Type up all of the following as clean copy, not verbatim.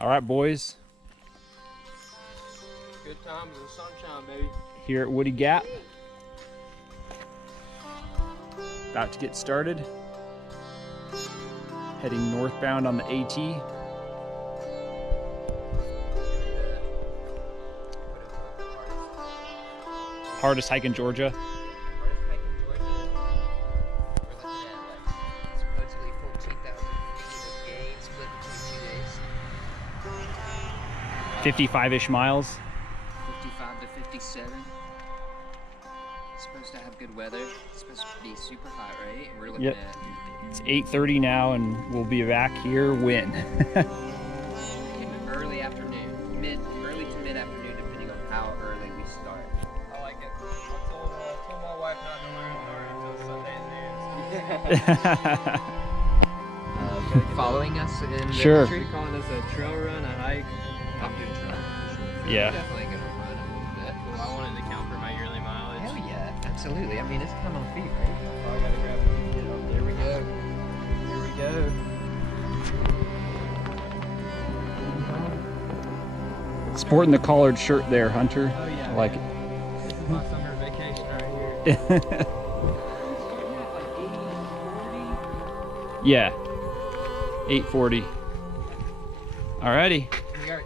All right, boys. Good times in the sunshine, baby. Here at Woody Gap. About to get started. Heading northbound on the AT. Hardest hike in Georgia. Hardest hike in Georgia. We're looking at like supposedly 14,000 feet of gain split between 2 days. 55-ish miles. 55 to 57. It's supposed to have good weather. It's supposed to be super hot, right? And we're looking Yep. at It's 8:30 now, and we'll be back here when? in early afternoon, early to mid afternoon, depending on how early we start. I like it. I told my wife not to learn until Sunday news. Following us in the Sure. country, calling this a trail run, a hike. I'm doing trail run for sure. Yeah. I'm definitely gonna run a little bit. Well, I wanted to count for my yearly mileage. Hell yeah, absolutely. I mean, it's time on feet, right? Oh, I gotta grab it. Get up. There we go. Here we go. Sporting the collared shirt there, Hunter. Oh yeah. I like it. This is my summer vacation right here. Yeah. 8:40. Alrighty.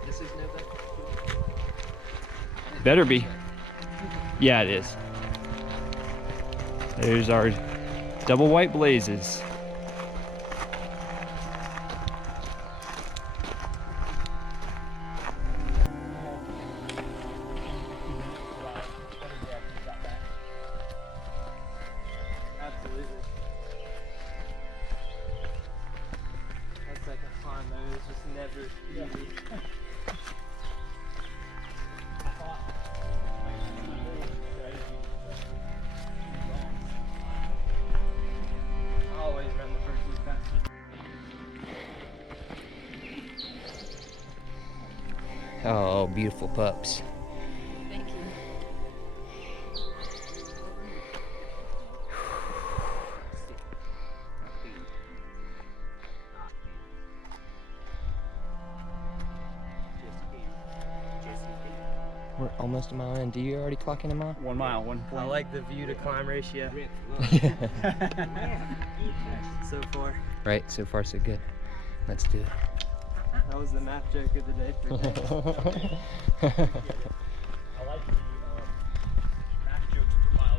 This is November. Better be. Yeah, it is. There's our double white blazes. Absolutely. That's like a fun though. It's just never easy. I always run the first week back. Oh, beautiful pups. Thank you. We're almost a mile in. Do you already clock in a mile? 1 mile, 1 I like the view to climb ratio. So far. Right, so far so good. Let's do it. That was the math joke of the day for me. I like the math jokes per mile.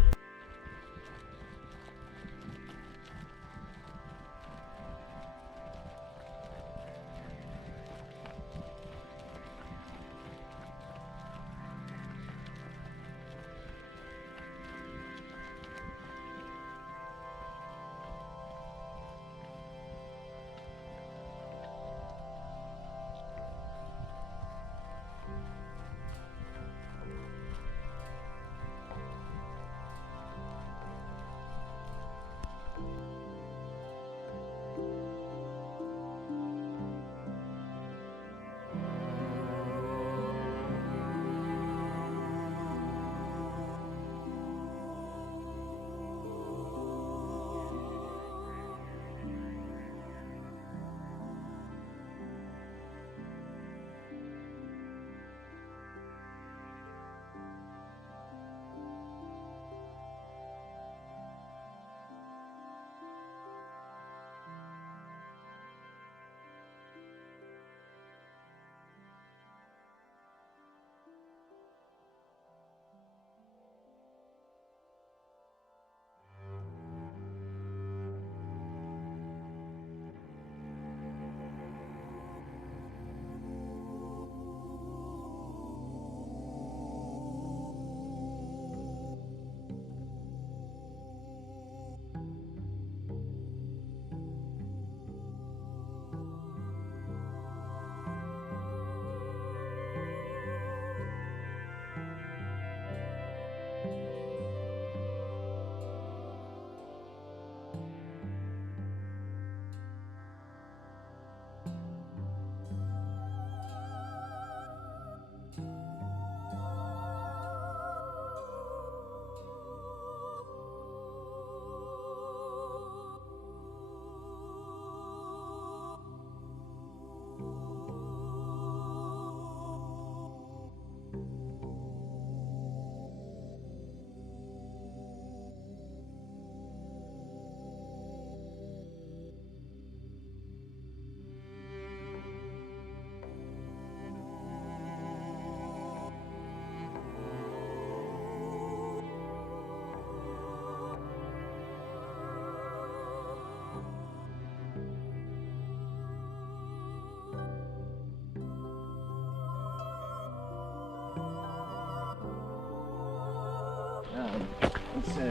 And so,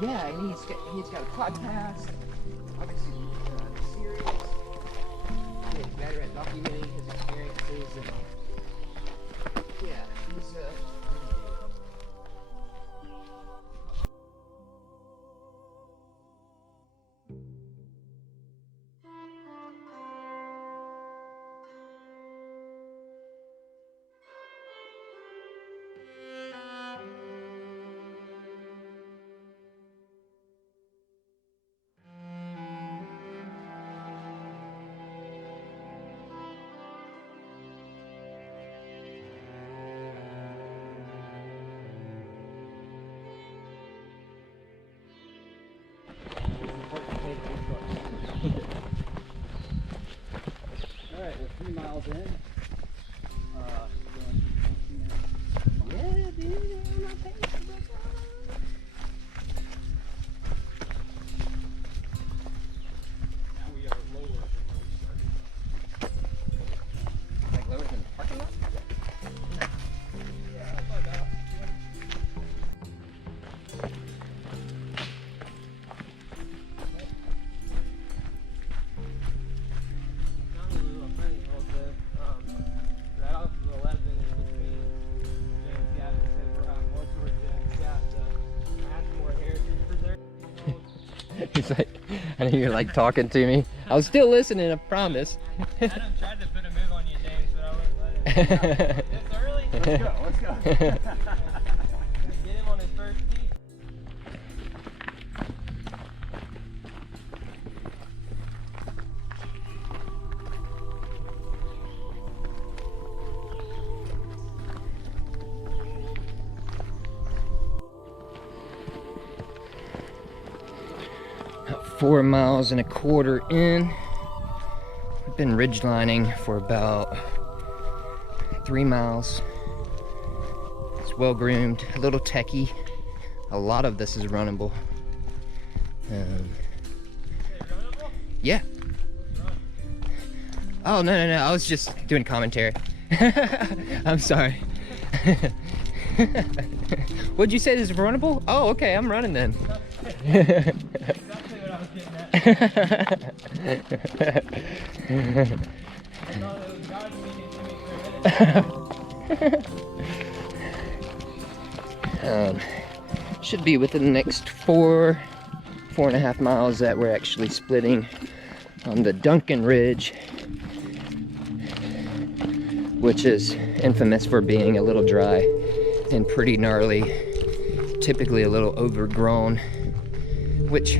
yeah, and he's got a podcast, obviously series. Getting better at documenting his experiences, and yeah, he's really good. Alright, we're 3 miles in. Yeah, dude, I'm not paying for this. Now we are lower than where we started. Like lower than the parking lot? Yeah, but Found a little funny also. Right off of 11 in between James Gap and Silver Rock, more towards James Gap, the Ashmore Heritage Preserve. He's like, I know you're like talking to me. I was still listening, I promise. I done tried to put a move on you, James, but I wouldn't let it. It's early. let's go. Get him on his first tee. About 4 miles and a quarter in. We've been ridgelining for about 3 miles. It's well groomed, a little techy. A lot of this is runnable. Yeah. Oh, no. I was just doing commentary. I'm sorry. What'd you say, this is runnable? Oh, okay, I'm running then. Exactly what I was getting at. I thought it was God speaking to me for a minute. Should be within the next 4.5 miles that we're actually splitting on the Duncan Ridge, which is infamous for being a little dry and pretty gnarly, typically a little overgrown, which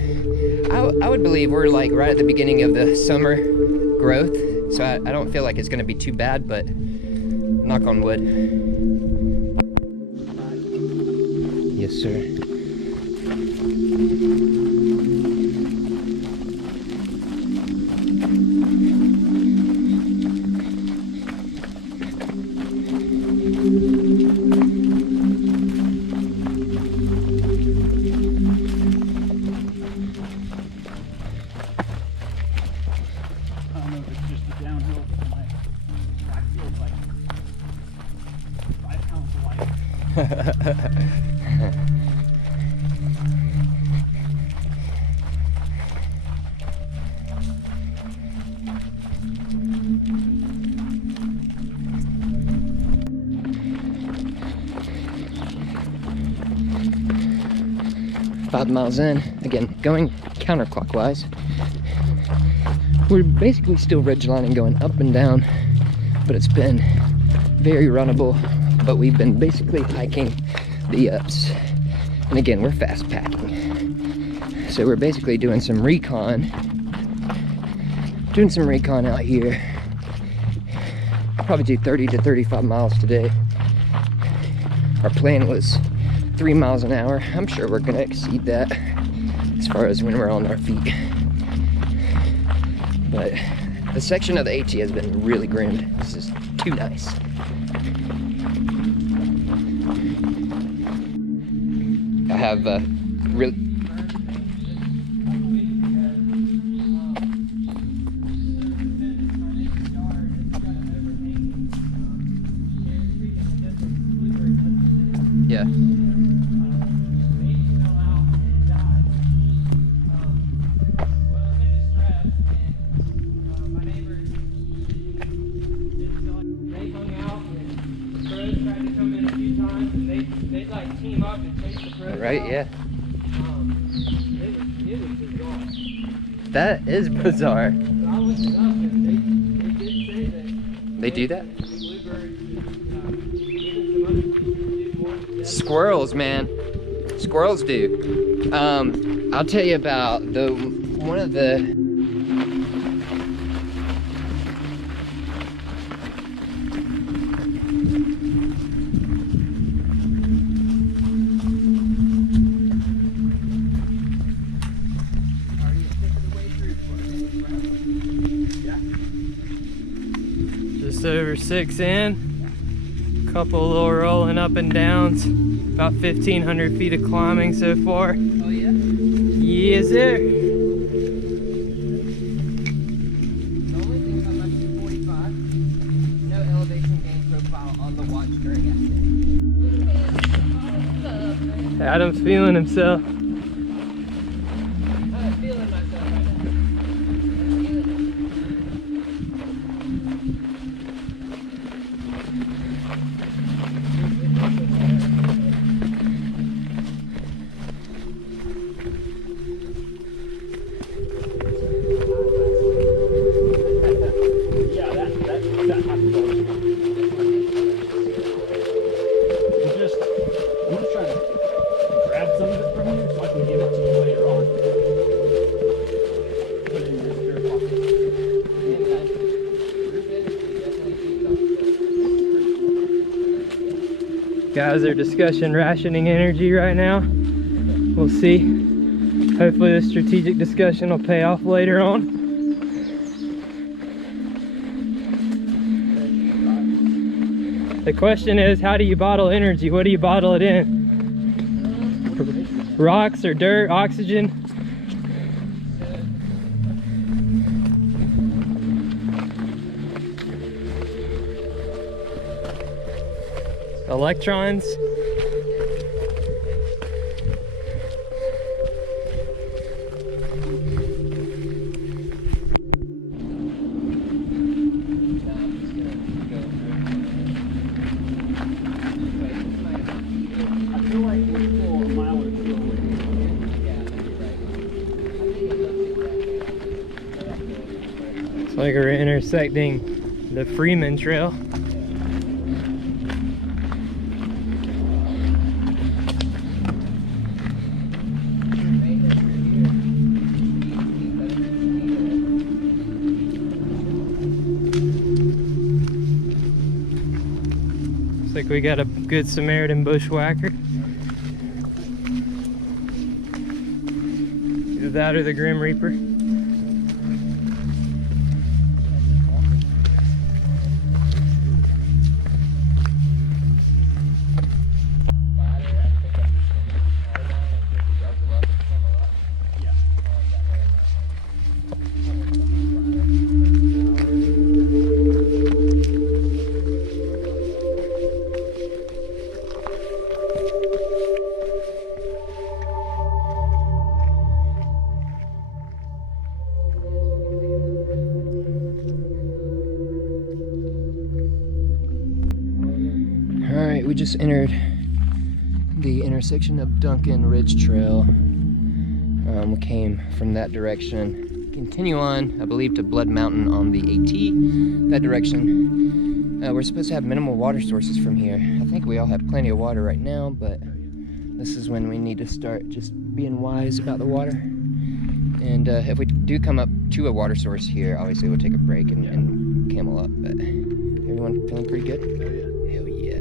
I would believe we're like right at the beginning of the summer growth, so I don't feel like it's going to be too bad, but knock on wood. Yes, sir. I don't know if it's just the downhill, but my back feels like 5 pounds of light. Five miles in, again, going counterclockwise. We're basically still ridgelining, going up and down, but it's been very runnable, but we've been basically hiking the ups. And again, we're fast packing. So we're basically doing some recon out here. Probably do 30 to 35 miles today. Our plan was 3 miles an hour. I'm sure we're gonna exceed that as far as when we're on our feet. But the section of the AT has been really groomed. This is too nice. I have really. Yeah. out to chase the protocol. Right, yeah. It was bizarre. That is bizarre. So I looked it up and they did say that They do that? the bluebirds, even some other species do more than that. Squirrels, man. Squirrels do. I'll tell you about one of the Just over 6 in. Couple little rolling up and downs. About 1,500 feet of climbing so far. Oh yeah? Yes, sir. The only thing about my 245, no elevation gain profile on the watch during ascent. Adam's feeling himself. I'm feeling myself right now. Yeah, that happens all the time. I'm just trying to grab some of it from you so I can give it to you later on. Put it in your spare pocket. Guys are discussing rationing energy right now. We'll see. Hopefully this strategic discussion will pay off later on. The question is, how do you bottle energy? What do you bottle it in? Rocks or dirt, oxygen? Electrons? I feel like we're still a mile or two away. It's like we're intersecting the Freeman Trail. Looks like we got a good Samaritan bushwhacker. Either that or the Grim Reaper. Alright, we just entered the intersection of Duncan Ridge Trail. We came from that direction. Continue on, I believe, to Blood Mountain on the AT, that direction. We're supposed to have minimal water sources from here. I think we all have plenty of water right now, but this is when we need to start just being wise about the water. And if we do come up to a water source here, obviously we'll take a break and camel up, but everyone feeling pretty good? Hell yeah.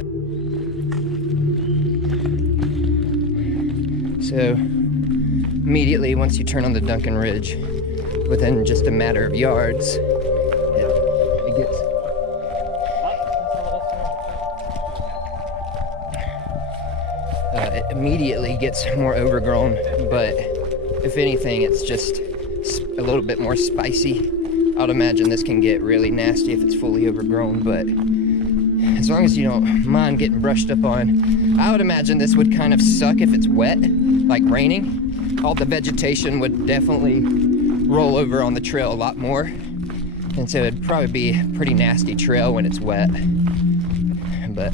So immediately once you turn on the Duncan Ridge, within just a matter of yards, it gets it immediately gets more overgrown, but if anything, it's just a little bit more spicy. I'd imagine this can get really nasty if it's fully overgrown, but as long as you don't mind getting brushed up on, I would imagine this would kind of suck if it's wet, like raining. All the vegetation would definitely roll over on the trail a lot more, and so it'd probably be a pretty nasty trail when it's wet. But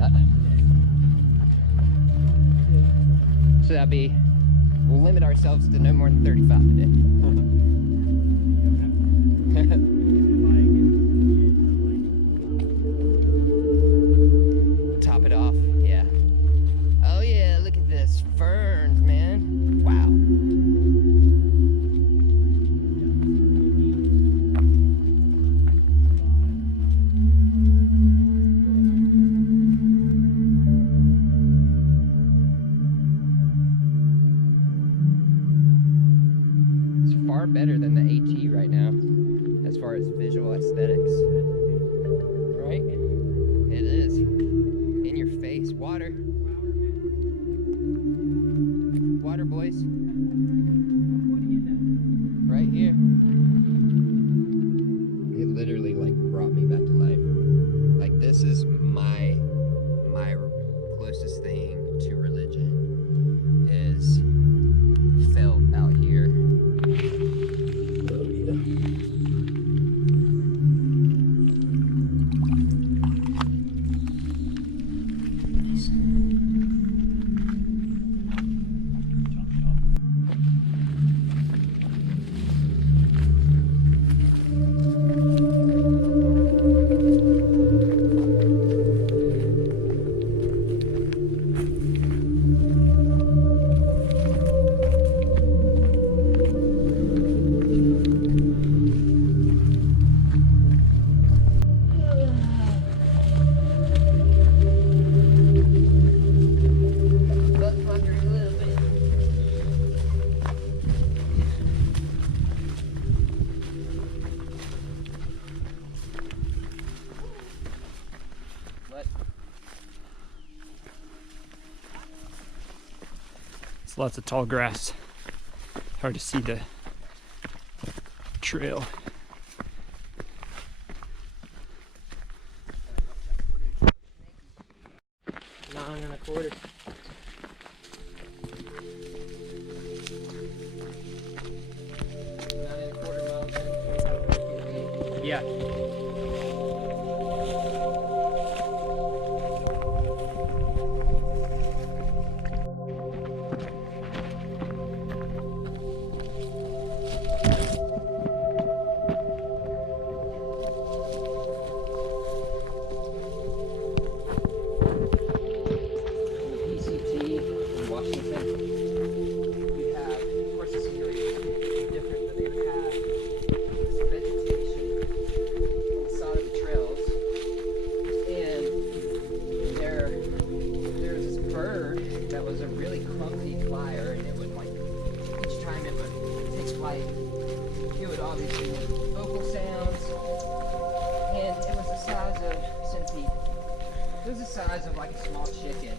Yeah. So that'd be, we'll limit ourselves to no more than 35 today. Top it off, yeah. Oh yeah, look at this, ferns, man. Wow. Far better than the AT right now as far as visual aesthetics, right? It is in your face. Water boys, right here. It literally like brought me back to life. Like this is my closest thing to religion is felt out here. It's lots of tall grass. Hard to see the trail. 9 1/4. Yeah. It would obviously make vocal sounds, and it was the size of centipede. It was the size of like a small chicken.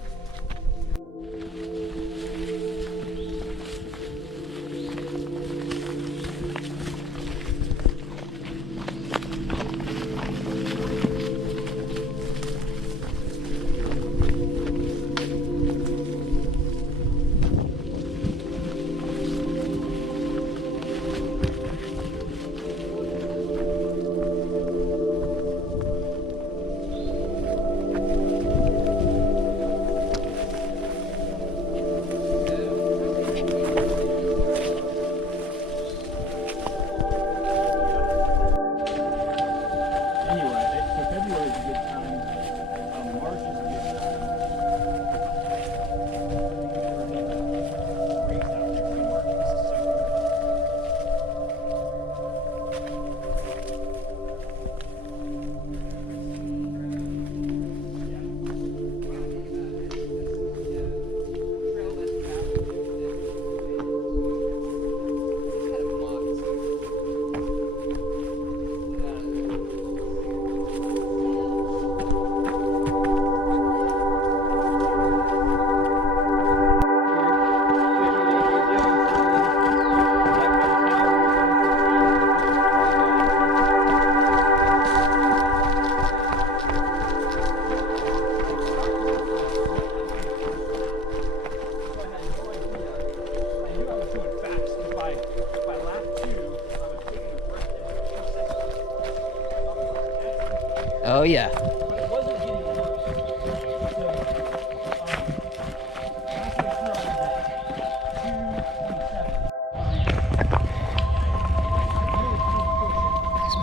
Oh yeah. But it wasn't getting worse.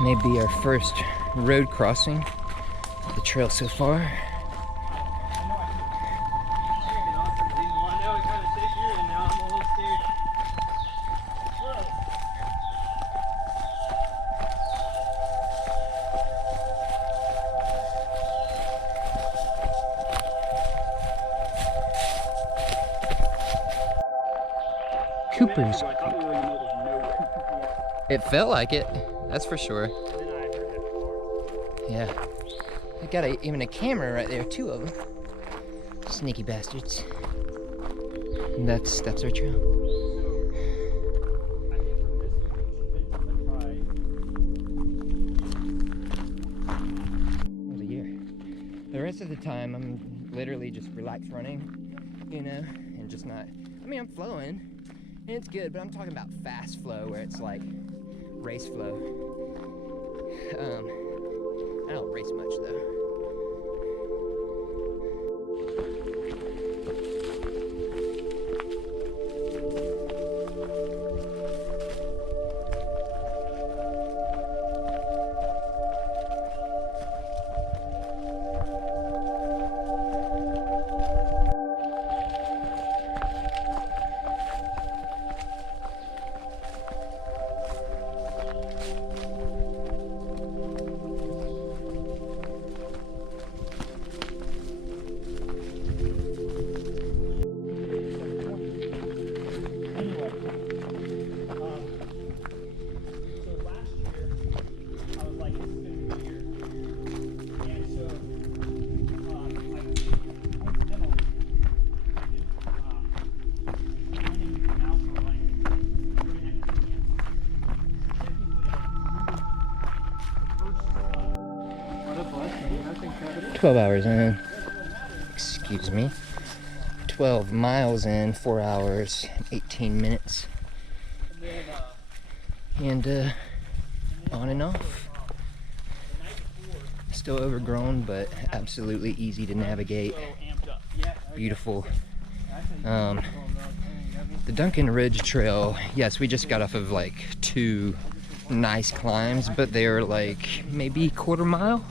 May be our first road crossing of the trail so far. Cooper's. I thought we were in the middle of nowhere. It felt like it, that's for sure. And then I heard that before. Yeah. I got even a camera right there, 2 of them. Sneaky bastards. And that's our trail. I think from this point, Benton MacKaye. It was a year. The rest of the time, I'm literally just relax running, you know, and just not. I mean, I'm flowing, and it's good, but I'm talking about fast flow, where it's like race flow. I don't race much though. What 12 hours in. Excuse me. 12 miles in, 4 hours, 18 minutes. And on and off. Still overgrown, but absolutely easy to navigate. Beautiful. The Duncan Ridge Trail, yes, we just got off of like 2 nice climbs, but they were like maybe quarter mile.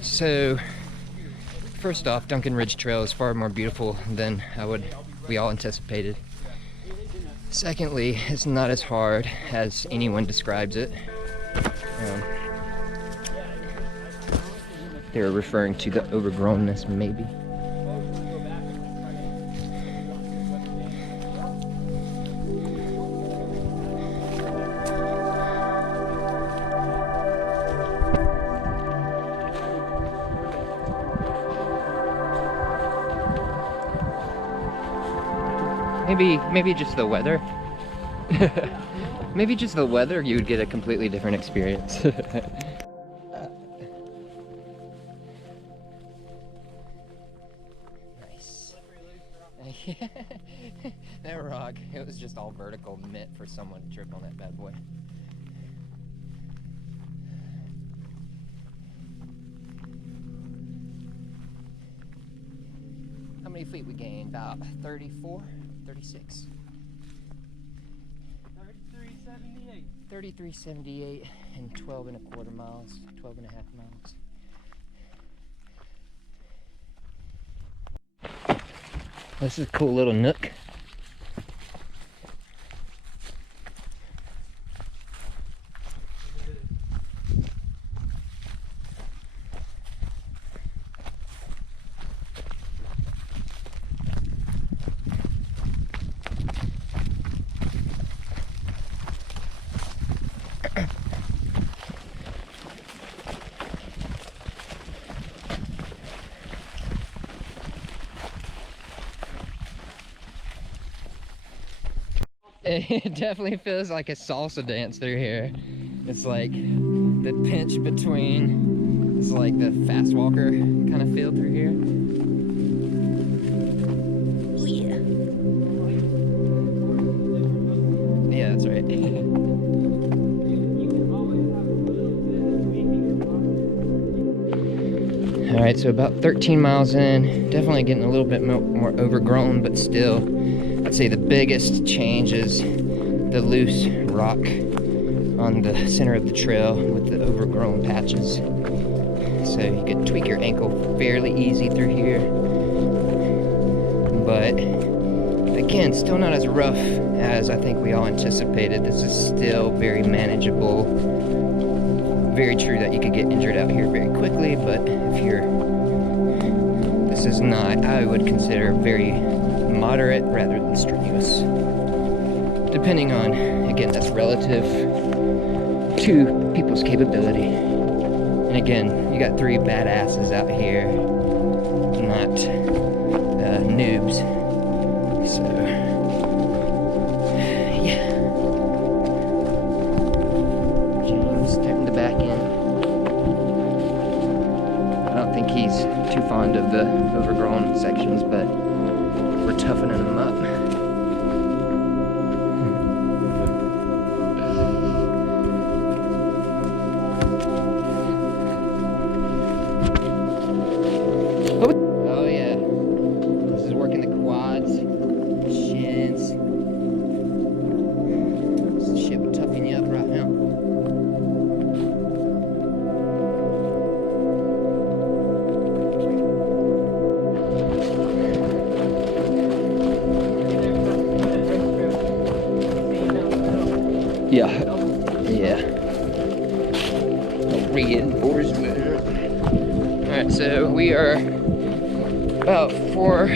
So first off, Duncan Ridge Trail is far more beautiful than we all anticipated. Secondly, it's not as hard as anyone describes it. They were referring to the overgrownness, maybe. Maybe just the weather. Maybe just the weather, you would get a completely different experience. Nice. That rock, it was just all vertical, meant for someone to trip on that bad boy. How many feet we gained? About 34? 36. 3378. 3378 and 12 and a quarter miles, 12 and a half miles. This is a cool little nook. It definitely feels like a salsa dance through here. It's like the pinch between, it's like the fast walker kind of feel through here. Oh yeah. Yeah, that's right. All right, so about 13 miles in, definitely getting a little bit more overgrown, but still, I'd say the biggest change is the loose rock on the center of the trail with the overgrown patches. So you could tweak your ankle fairly easy through here. But again, still not as rough as I think we all anticipated. This is still very manageable. Very true that you could get injured out here very quickly, but this is not, I would consider very moderate rather than strenuous. Depending on, again, that's relative to people's capability. And again, you got 3 badasses out here, not noobs. So, yeah. James starting to back in. I don't think he's too fond of the overgrown sections, but we're toughening him up. Oh yeah, this is working the quads, shins. This shit would toughen you up right now. Yeah. Reinforcement. Alright, so we are about 4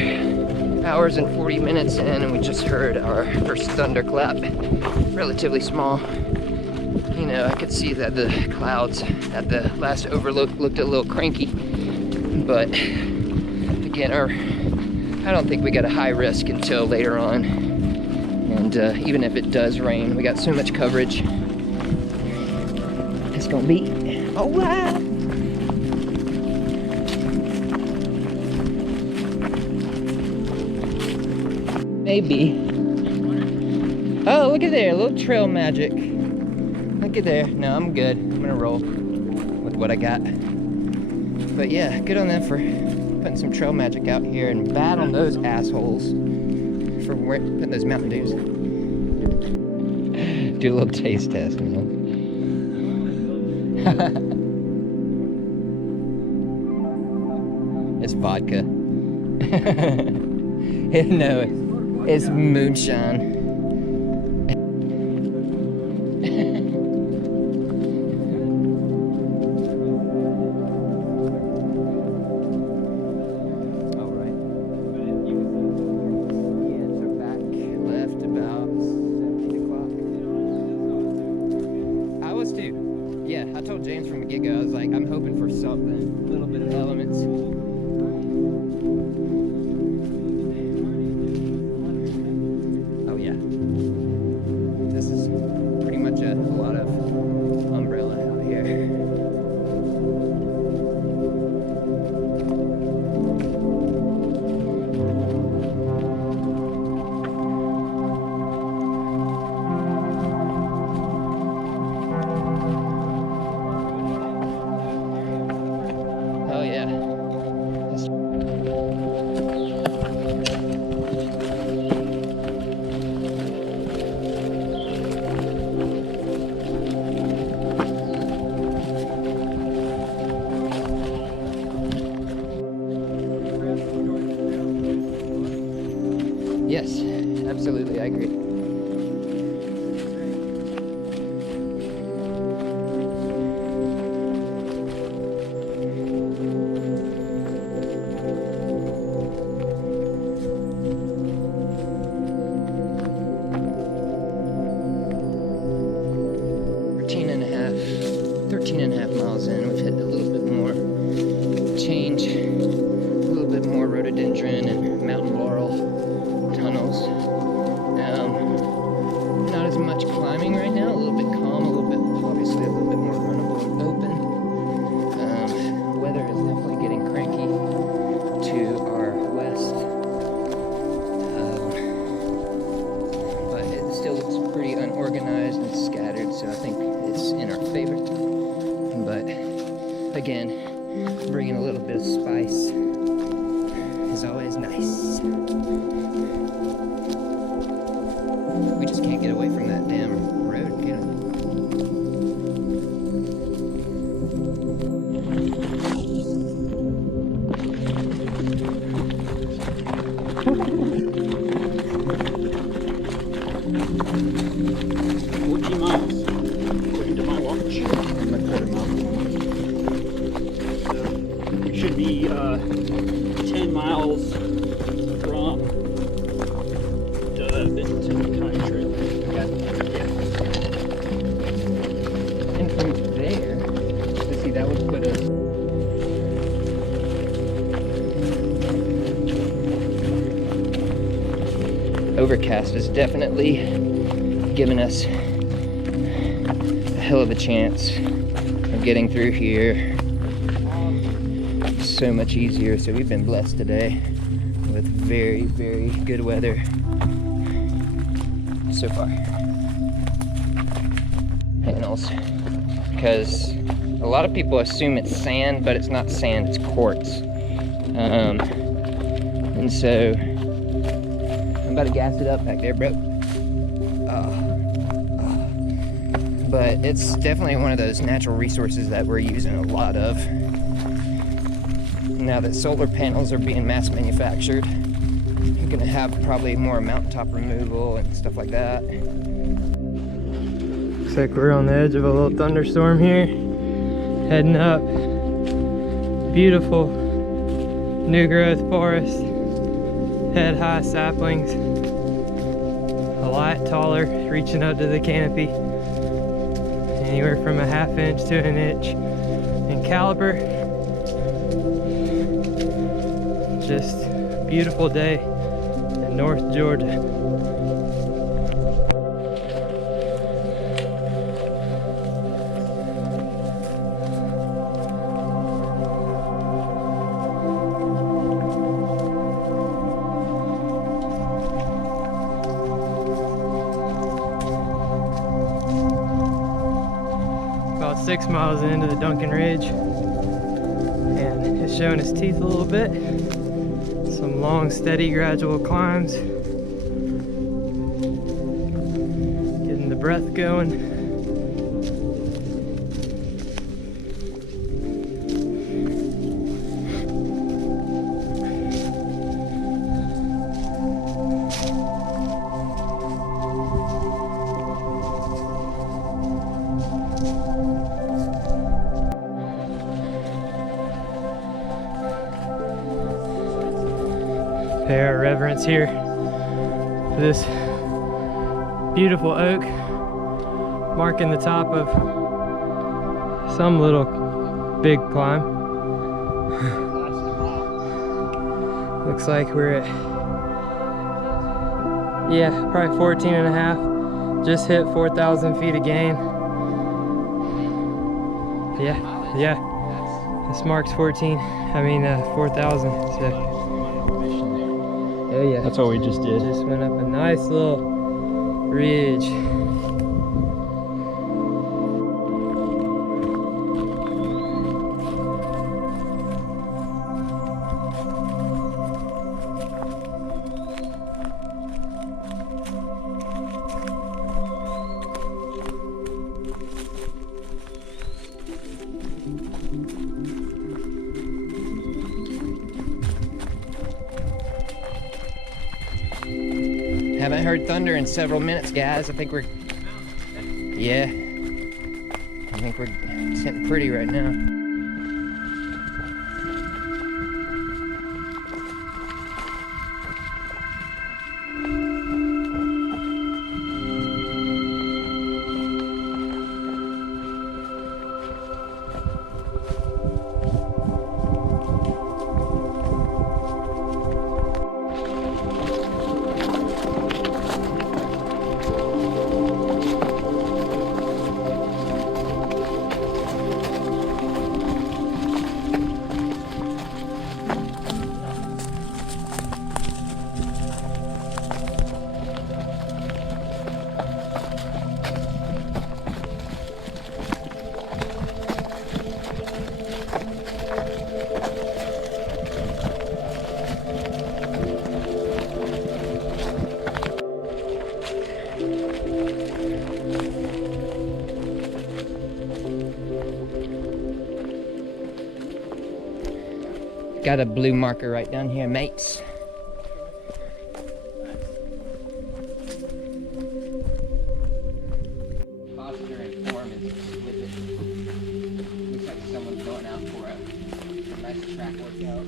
hours and 40 minutes in, and we just heard our first thunderclap. Relatively small. You know, I could see that the clouds at the last overlook looked a little cranky. But again, I don't think we got a high risk until later on. And even if it does rain, we got so much coverage. It's gonna be alright. Maybe. Oh, look at there, a little trail magic. Look at there. No, I'm good. I'm gonna roll with what I got. But yeah, good on them for putting some trail magic out here, and bad on those assholes for putting those Mountain Dews. Do a little taste test, man. It's vodka. No, it's moonshine. Yeah, I told James from the get-go, I was like, I'm hoping for something, a little bit of elements. Oh yeah. This is pretty much a lot of umbrella out here. Oh yeah. Yes, absolutely, I agree. Thirteen and a half miles in, we've hit a little bit more change, a little bit more rhododendron and mountain laurel tunnels. Not as much climbing right now, a little bit calm, a little bit, obviously a little bit more runnable and open. Weather is definitely getting cranky to our west, but it still looks pretty unorganized and scattered, so I think it's in our favor. But again, bringing a little bit of spice is always nice. We just can't get away from that damn road, can we? miles from the Benton MacKaye Trail. And from there, let's see, that would put us. Overcast is definitely giving us a hell of a chance of getting through here so much easier. So we've been blessed today with very, very good weather so far. Panels, because a lot of people assume it's sand, but it's not sand, it's quartz. And so I'm about to gas it up back there, bro. But it's definitely one of those natural resources that we're using a lot of. Now that solar panels are being mass manufactured, you're gonna have probably more mountaintop removal and stuff like that. Looks like we're on the edge of a little thunderstorm here. Heading up. Beautiful new growth forest. Head high saplings. A lot taller, reaching up to the canopy. Anywhere from a ½ inch to an inch in caliber. Just a beautiful day in North Georgia. About 6 miles into the Duncan Ridge, and it's showing its teeth a little bit. Some long, steady, gradual climbs. Getting the breath going. Pay our reverence here for this beautiful oak, marking the top of some little big climb. Looks like we're at, yeah, probably 14 and a half. Just hit 4,000 feet of gain. Yeah. This marks 4,000, so. Oh yeah. That's what we just did. Just went up a nice little ridge. Haven't heard thunder in several minutes, guys. I think we're sitting pretty right now. Got a blue marker right down here, mates. Posture and form is with it. Looks like someone's going out for a nice track workout.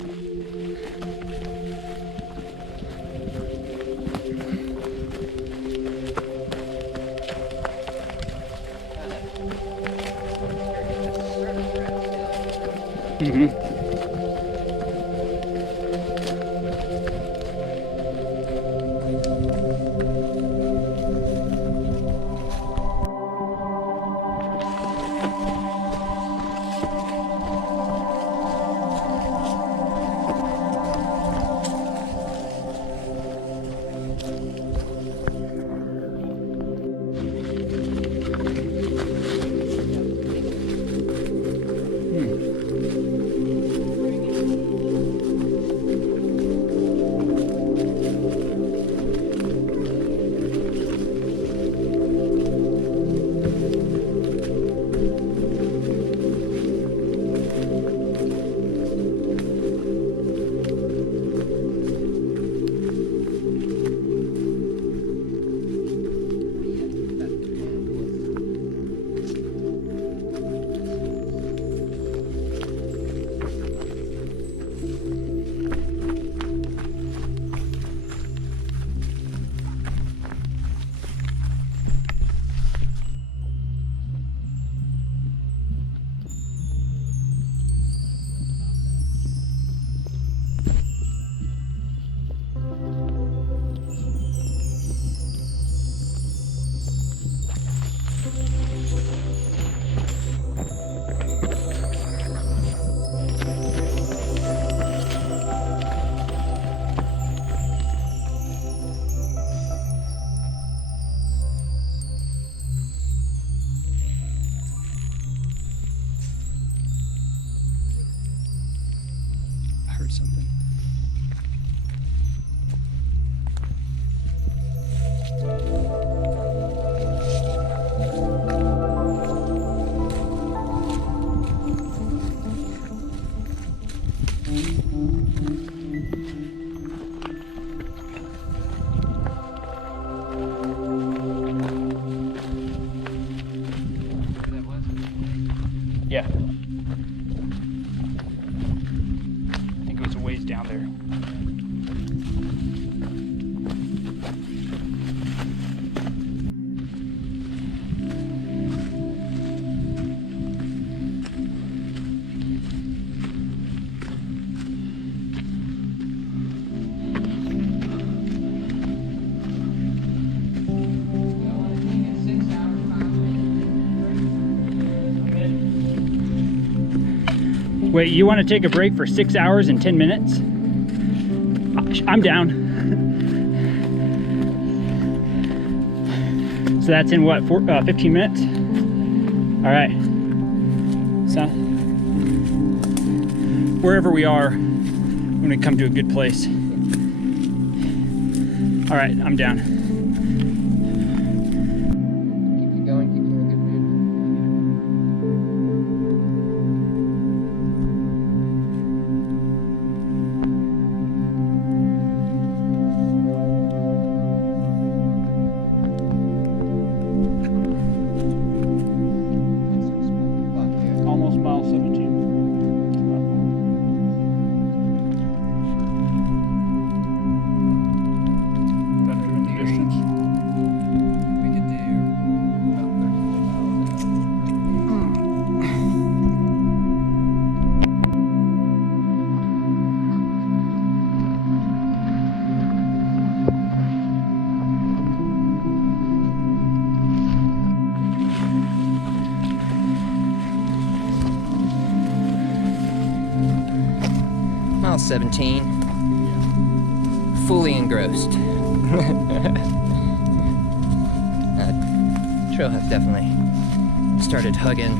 Heard something. Yeah. I think it was a ways down there. Wait, you want to take a break for 6 hours and 10 minutes? I'm down. So that's in what, 15 minutes? All right. So wherever we are, when we come to a good place. All right, I'm down. Keep you going, keep you in a good mood. Almost mile 17. Thunder in the distance. We could do about 34 miles. Mile 17. Fully engrossed. Trail has definitely started hugging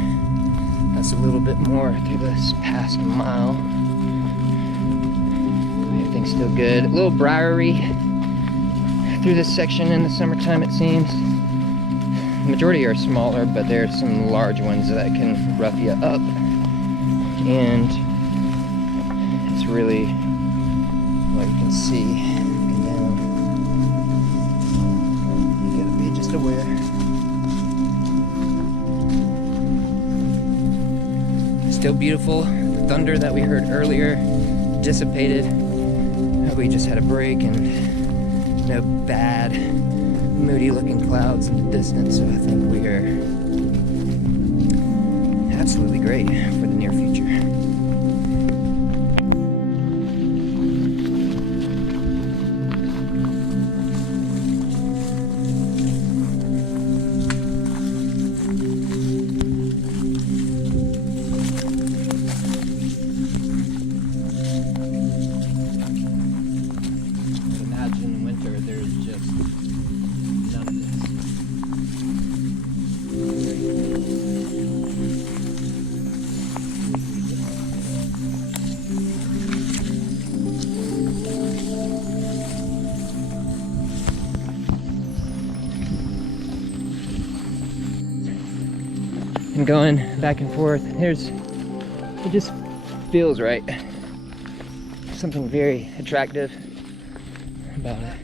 us a little bit more through this past mile. Everything's still good. A little briary through this section in the summertime, it seems. The majority are smaller, but there's some large ones that can rough you up. And it's really, well, you can see looking down. You gotta be just aware. Still beautiful. The thunder that we heard earlier dissipated. We just had a break and no bad, moody looking clouds in the distance, so I think we are absolutely great for the near future. I'm going back and forth. It just feels right. Something very attractive about it.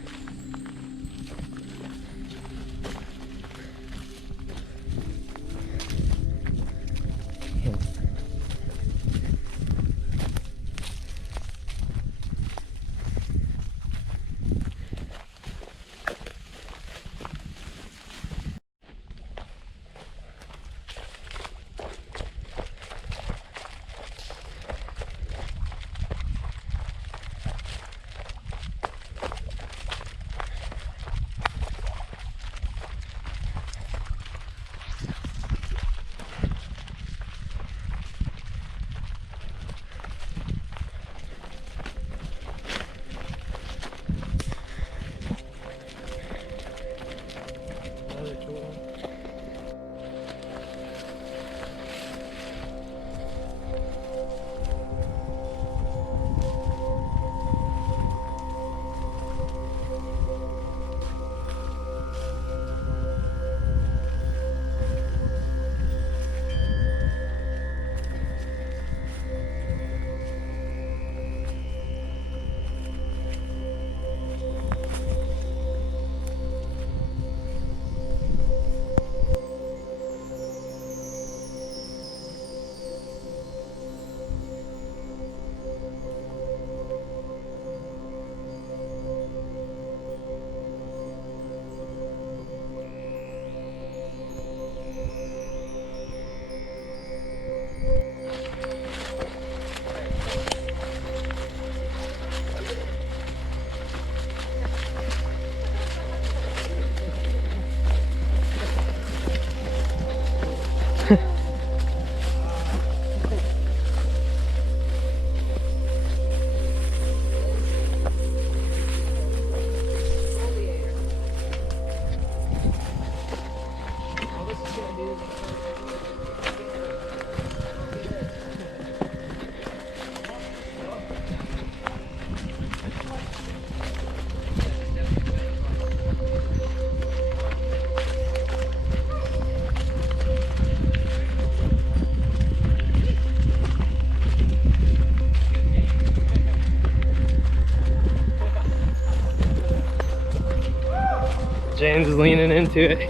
James is leaning into it.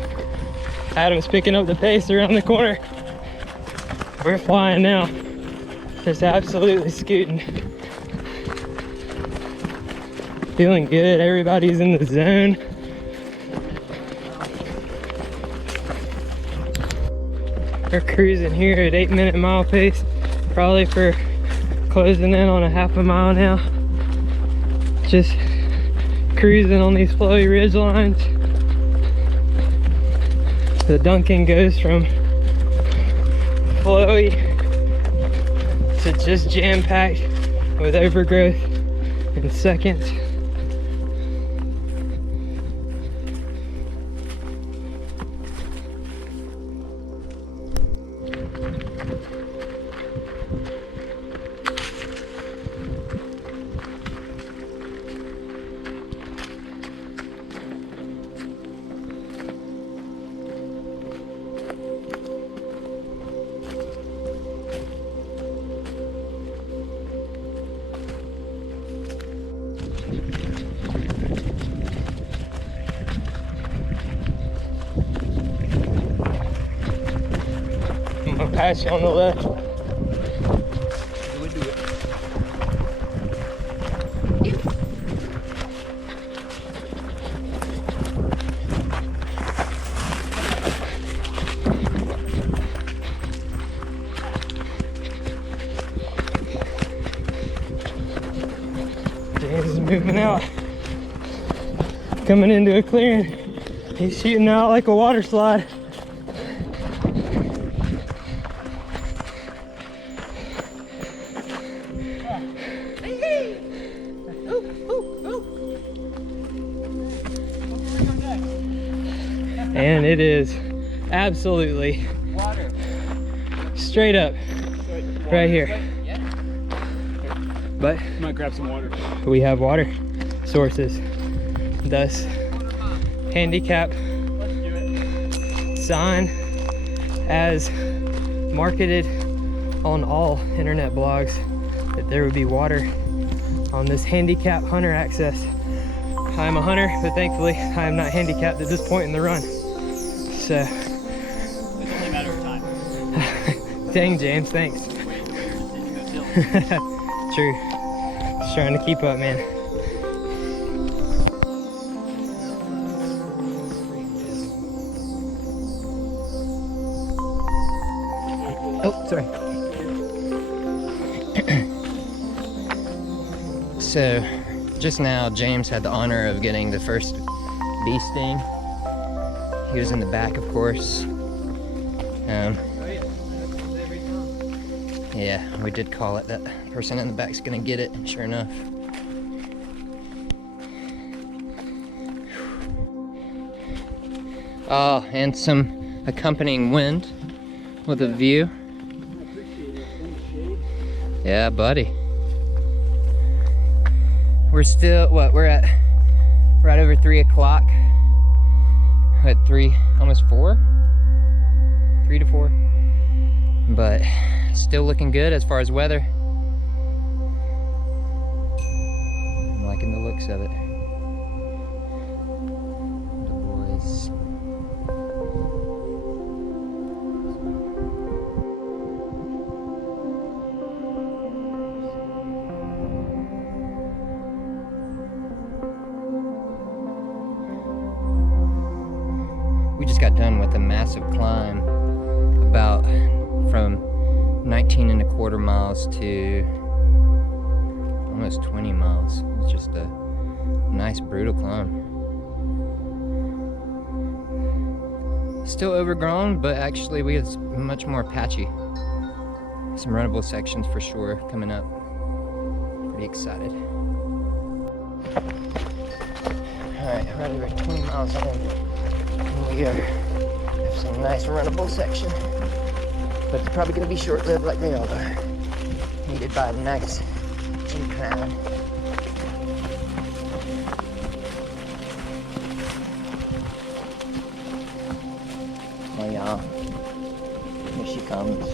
Adam's picking up the pace around the corner. We're flying now. Just absolutely scooting. Feeling good. Everybody's in the zone. We're cruising here at 8-minute mile pace. Probably for closing in on a half a mile now. Just cruising on these flowy ridge lines. The Duncan goes from flowy to just jam-packed with overgrowth in seconds. Pass you on the left. James is moving out. Coming into a clearing. He's shooting out like a water slide. And it is absolutely water. Straight up, right here. But Might grab some water. we have water sources, thus handicap sign as marketed on all internet blogs that there would be water on this handicap hunter access. I'm a hunter, but thankfully I am not handicapped at this point in the run. So It's only a matter of time. dang, James, thanks. True. Just trying to keep up, man. Oh, sorry. So, just now, James had the honor of getting the first bee sting. He was in the back, of course. Yeah, we did call it. That person in the back's gonna get it, and sure enough. Oh, and some accompanying wind with a view. Yeah, buddy. We're still, we're at right over 3 o'clock. At 3, almost 4? 3 to 4. But still looking good as far as weather. I'm liking the looks of it. The boys. We just got done with a massive climb, about from 19.25 miles to almost 20 miles. It's just a nice, brutal climb. Still overgrown, but actually we have much more patchy. Some runnable sections for sure coming up. Pretty excited. Alright, right over 20 miles in. We have some nice runnable section, but it's probably going to be short-lived like they all are. Needed by a nice incline. Oh yeah, here she comes.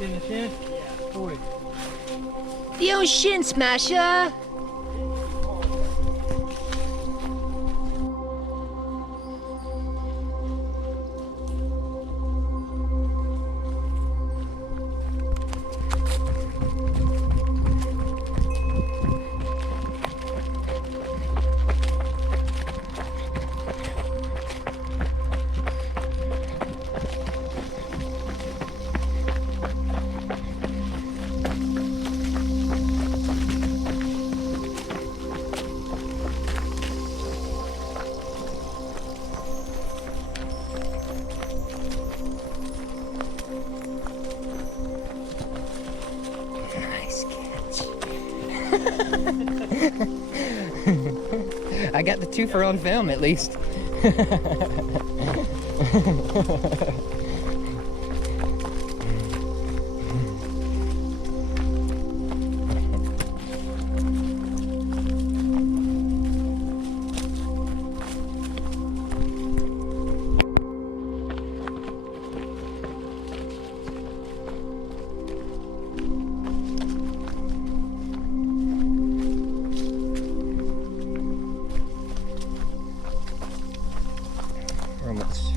In the shin? Yeah. 40. Yo, shin smasher! I got the twofer on film at least. We're almost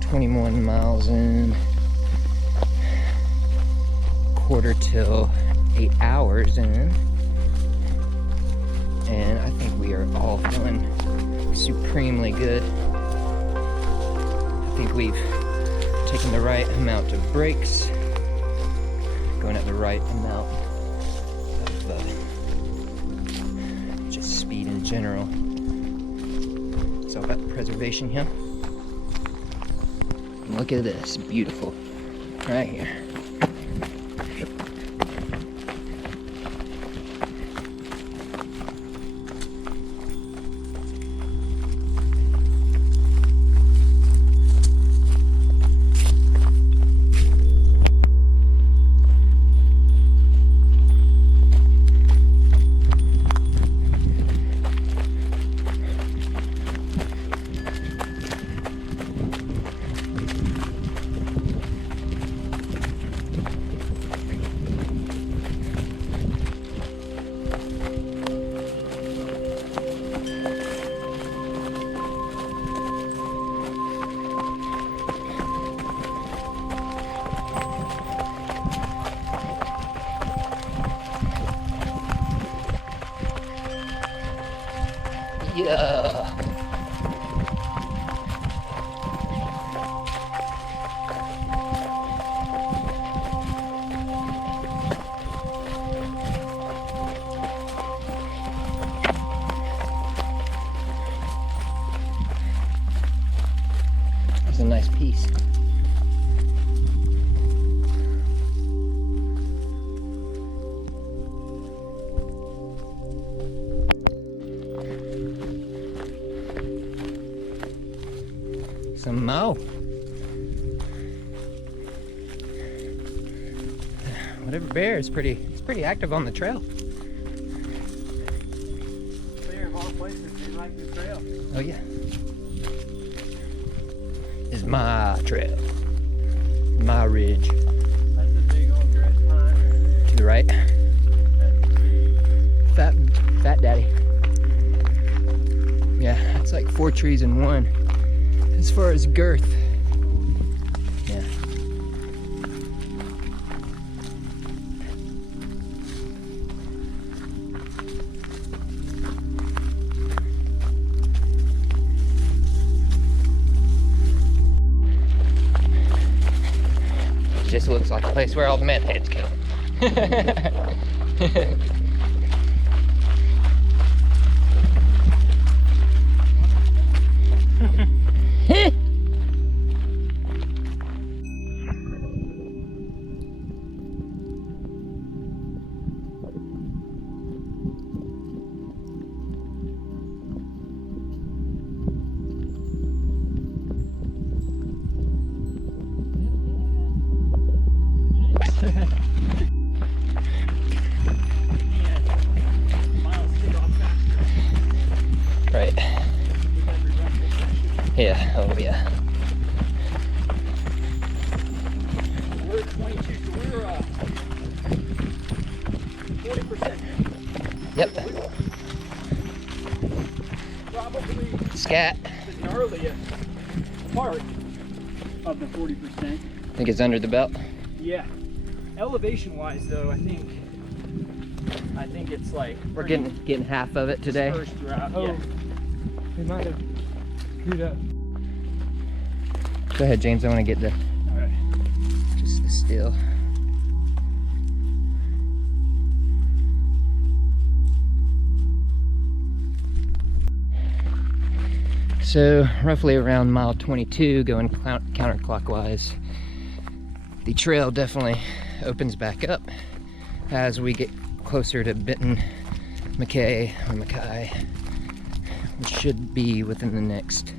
21 miles in, quarter till 8 hours in, and I think we are all feeling supremely good. I think we've taken the right amount of breaks, going at the right amount general. It's all about preservation here. And look at this, beautiful, right here. Yeah. That's a nice piece. Some mow. Whatever bear is it's pretty active on the trail. Clear of all places, they like the trail. Oh yeah. It's my trail. My ridge. That's a big old red pine right there. To the right. That's big. Fat daddy. Yeah, it's like 4 trees in one. As far as girth. Yeah. Just looks like a place where all the meth heads go. Right. Yeah, oh yeah. We're 22, so we're 40%. Yep. Probably Scat. the gnarliest part of the 40%. Think it's under the belt? Yeah. Elevation wise though, I think it's like We're getting half of it today. First route. Oh, Yeah. we might have screwed up. Go ahead, James. I want to get the Alright. just the still. So roughly around mile 22, going counterclockwise, the trail definitely opens back up as we get closer to Benton MacKaye or MacKaye, which should be within the next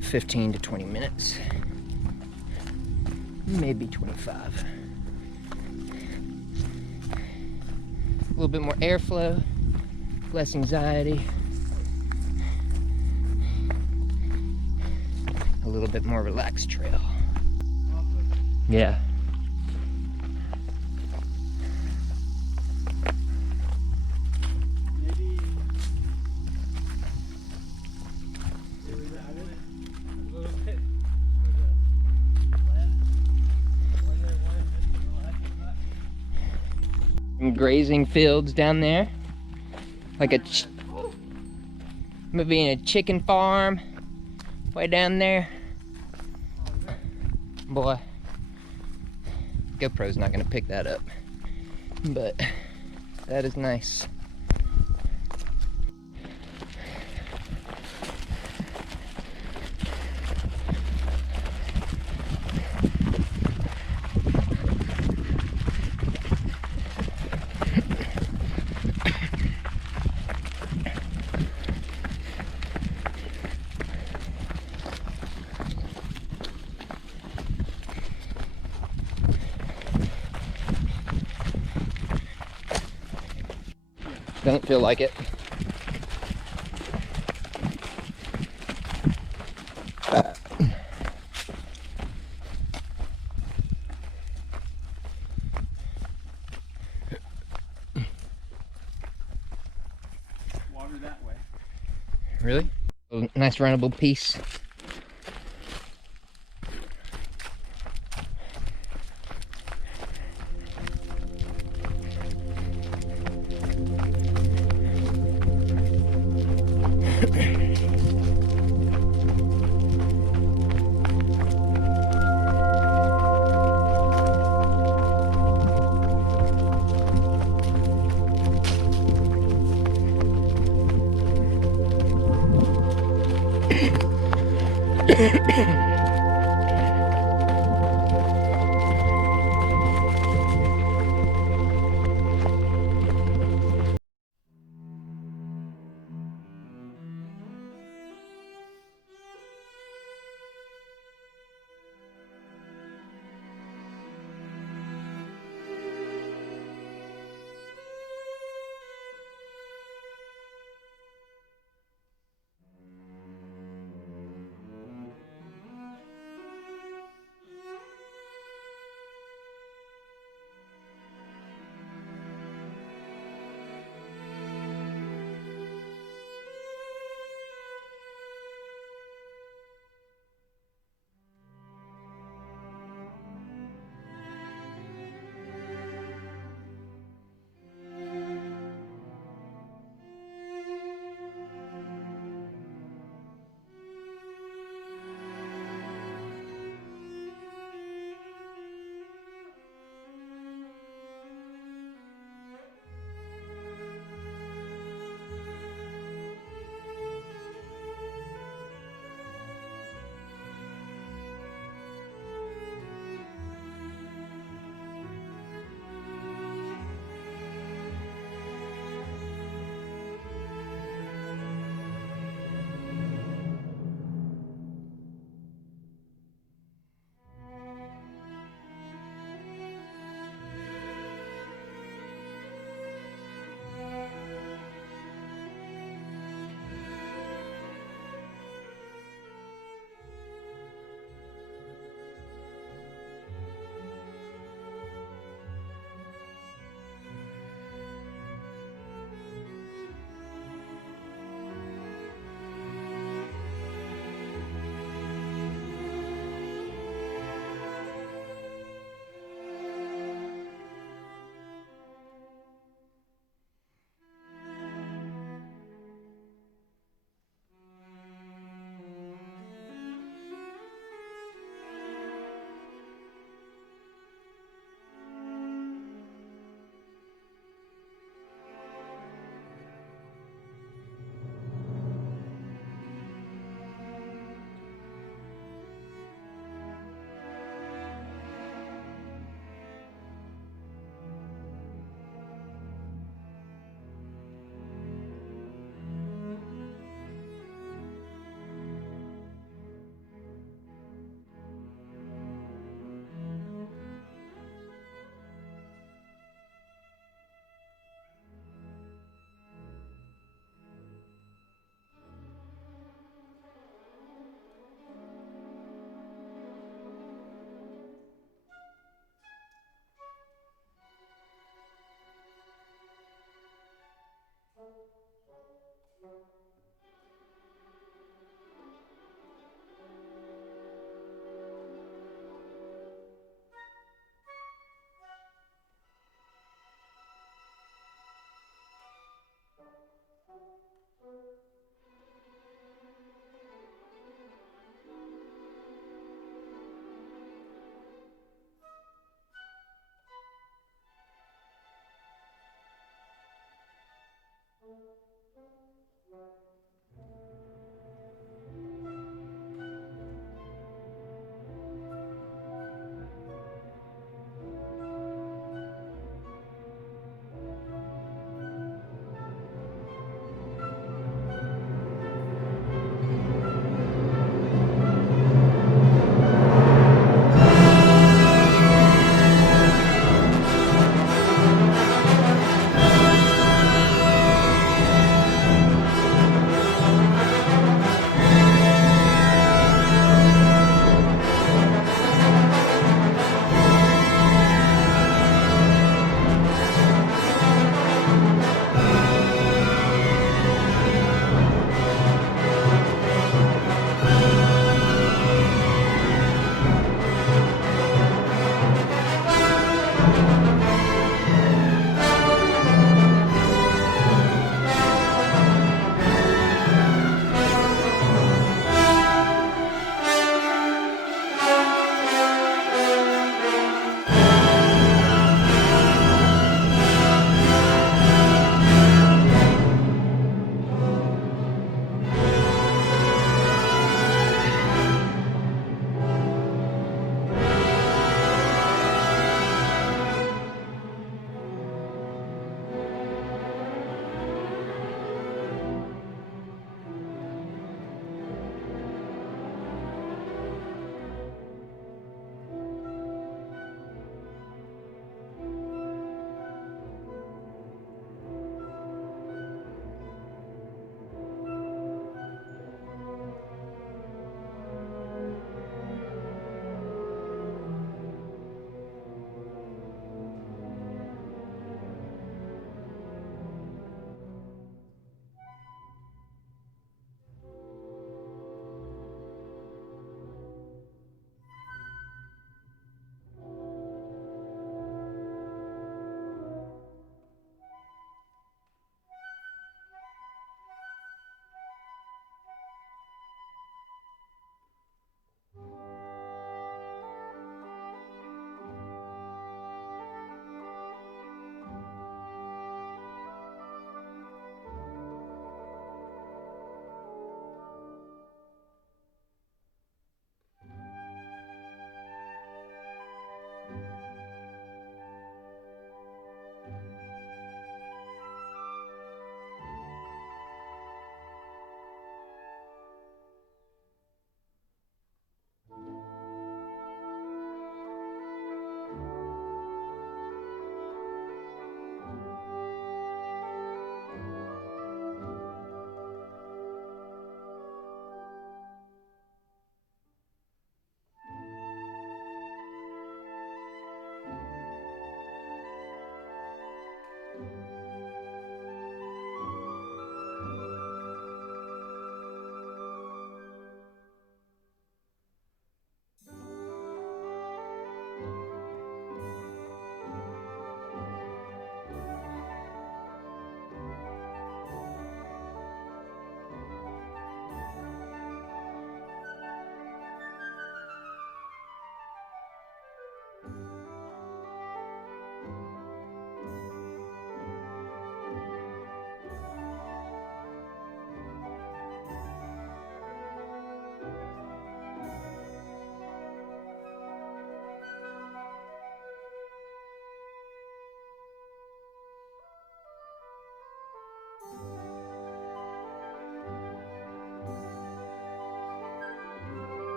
15 to 20 minutes, maybe 25. A little bit more airflow, less anxiety, a little bit more relaxed trail. Yeah. Maybe that a little bit for the left. When they went just to the left of that. Some grazing fields down there, like a maybe in a chicken farm way down there. Boy, GoPro's not gonna pick that up, but that is nice. Doesn't feel like it. Water that way. Really? A nice runnable piece.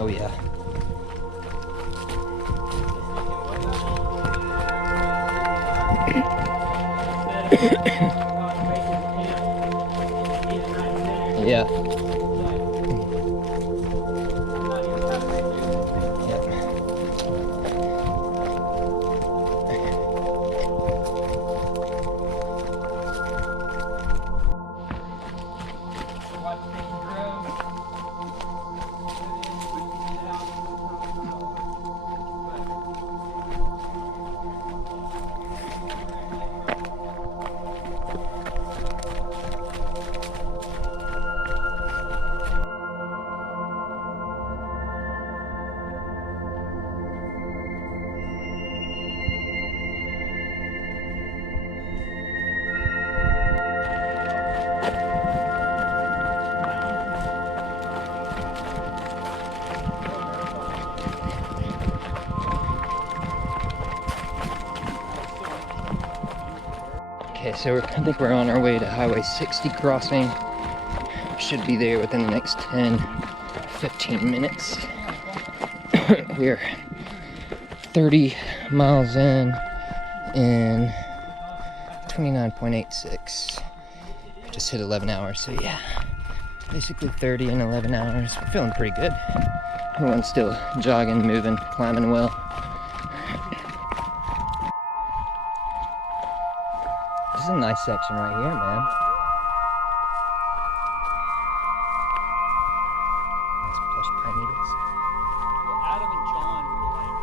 Oh yeah. Yeah. So I think we're on our way to Highway 60 crossing. Should be there within the next 10-15 minutes. We're 30 miles in 29.86. Just hit 11 hours, so yeah, basically 30 in 11 hours. We're feeling pretty good. Everyone's still jogging, moving, climbing well. This is a nice section right here, man. Nice plush pine needles. Adam and John were like,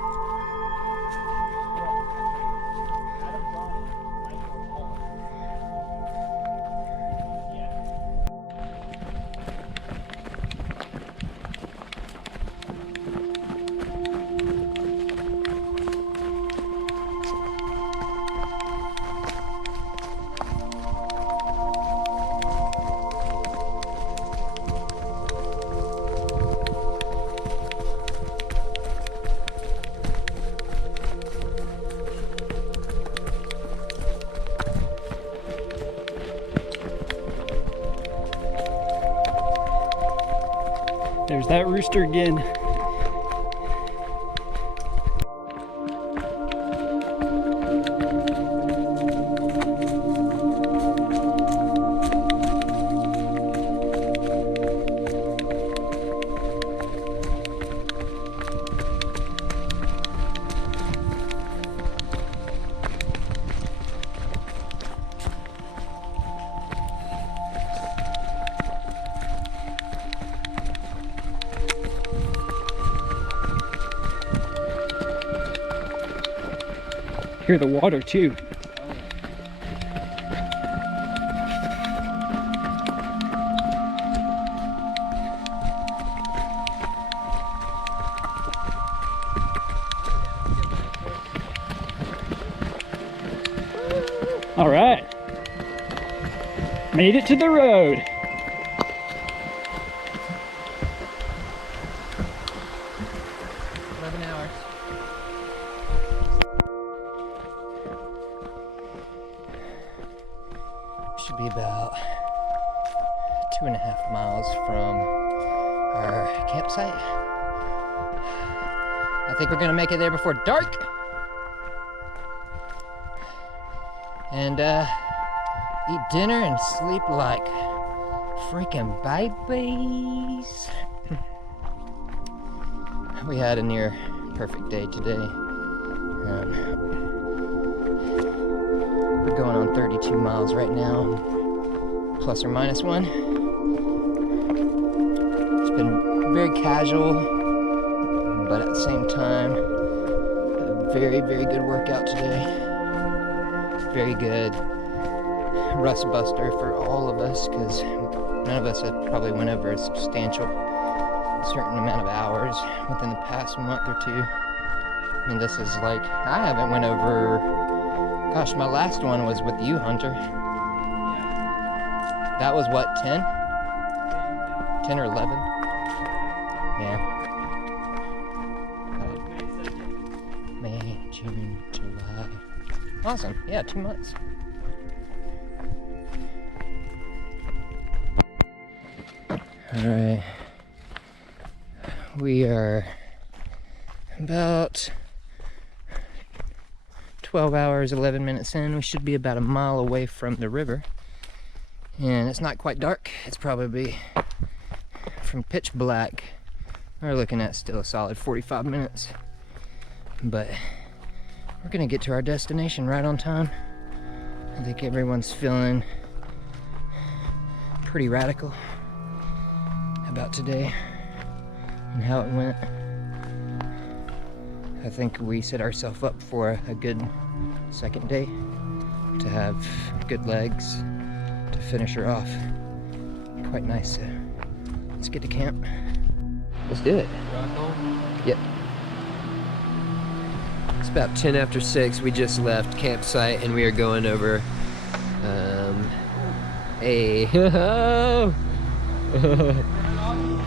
Adam, John, and Michael Holland. Yeah. There's that rooster again. Hear the water too. All right, made it to the road. Should be about 2.5 miles from our campsite. I think we're gonna make it there before dark. And eat dinner and sleep like freaking babies. We had a near perfect day today. We're going on 32 miles right now, plus or minus one. It's been very casual, but at the same time, a very, very good workout today. Very good rust buster for all of us, because none of us have probably went over a substantial certain amount of hours within the past month or two. I mean, this is like, I haven't went over, gosh, my last one was with you, Hunter. That was what, 10? 10 or 11? Yeah. May, June, July. Awesome, yeah, 2 months. Alright. We are about 12 hours, 11 minutes in. We should be about a mile away from the river. And it's not quite dark. It's probably from pitch black. We're looking at still a solid 45 minutes. But we're gonna get to our destination right on time. I think everyone's feeling pretty radical about today and how it went. I think we set ourselves up for a good second day to have good legs to finish her off. Quite nice. Let's get to camp. Let's do it. Yep. It's about 10 after 6. We just left campsite and we are going over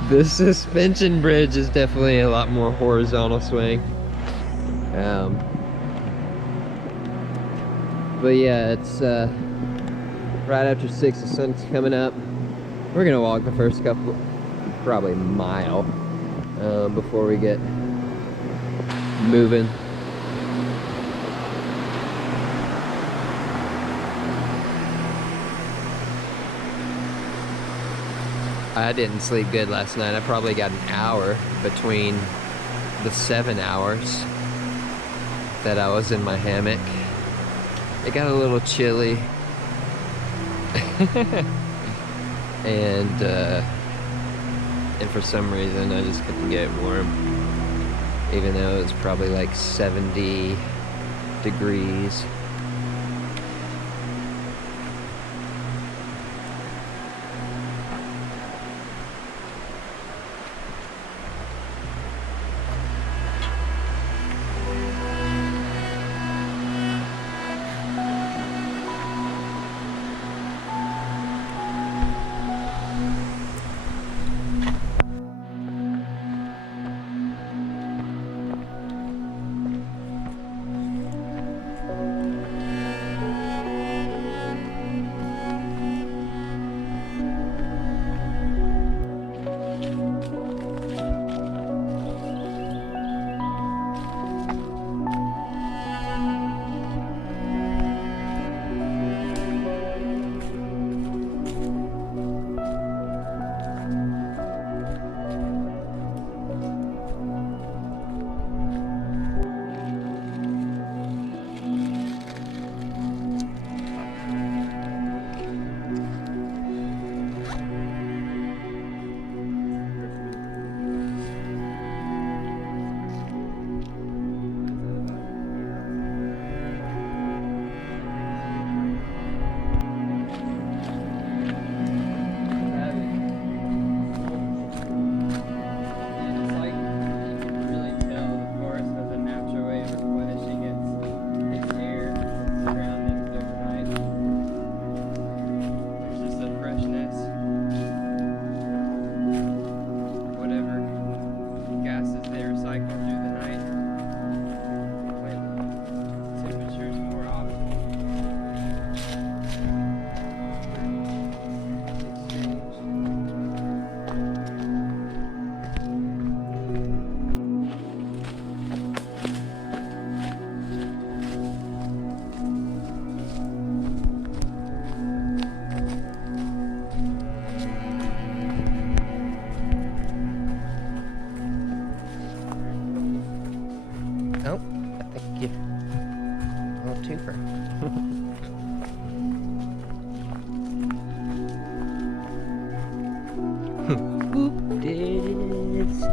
this suspension bridge is definitely a lot more horizontal swing. But yeah, it's Right after 6, the sun's coming up. We're gonna walk the first couple, probably mile, before we get moving. I didn't sleep good last night. I probably got an hour between the 7 hours that I was in my hammock. It got a little chilly. and for some reason I just couldn't get warm, even though it was probably like 70 degrees. Oh, I think you a little twofer. Whoop, there it is.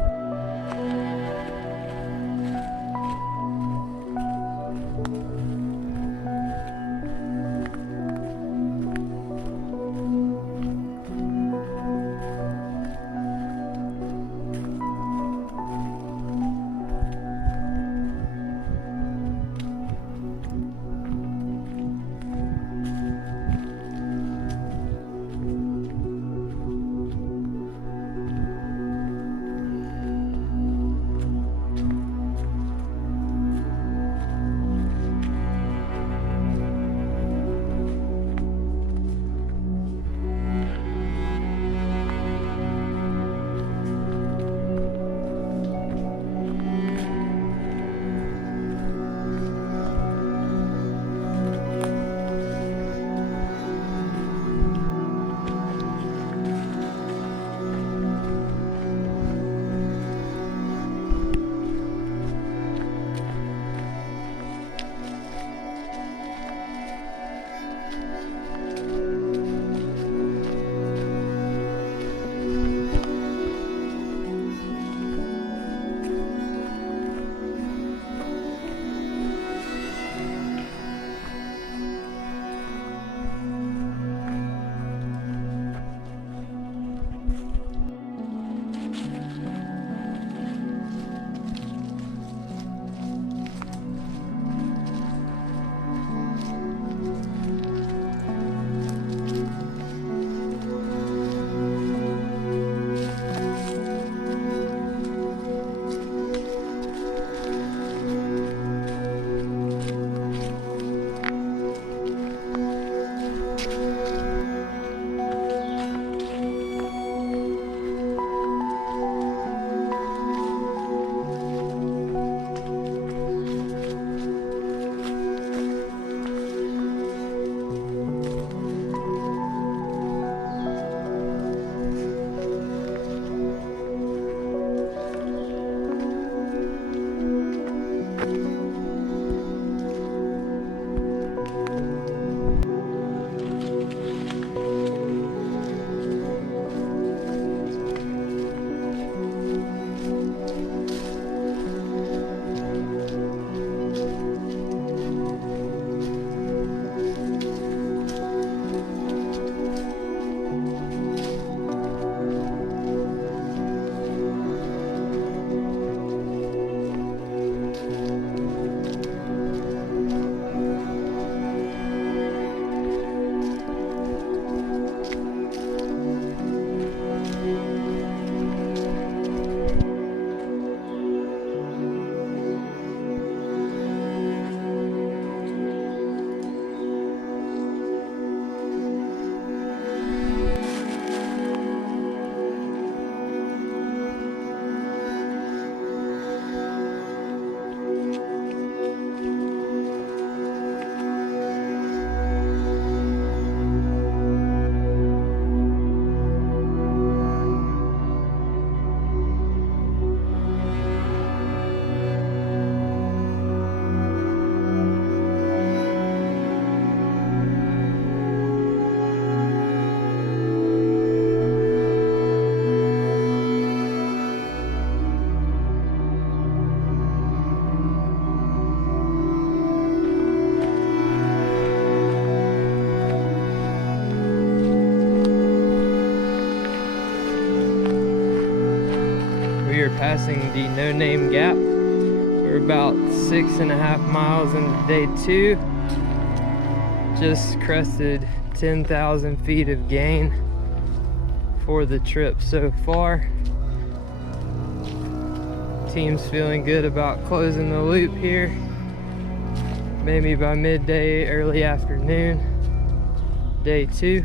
passing the No Name Gap. We're about 6.5 miles into day 2. Just crested 10,000 feet of gain for the trip so far. Team's feeling good about closing the loop here. Maybe by midday, early afternoon, day 2.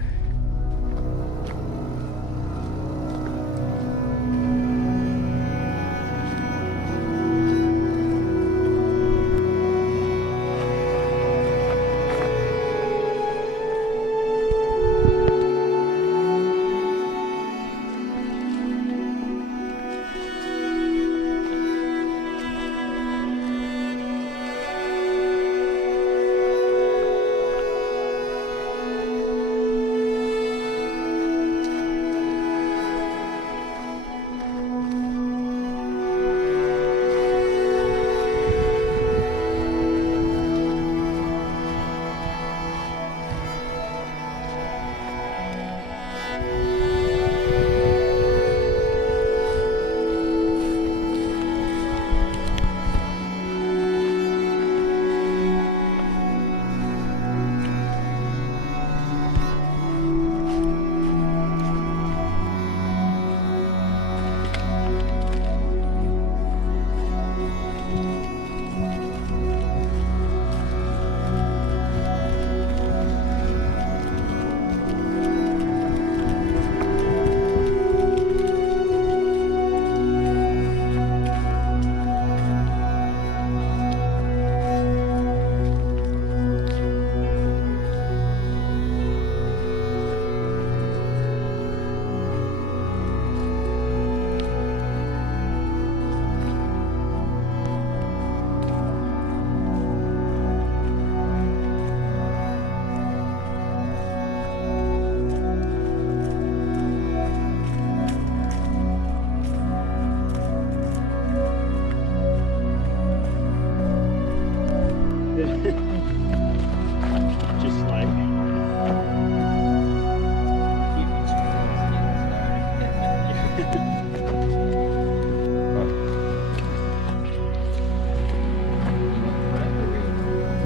Just like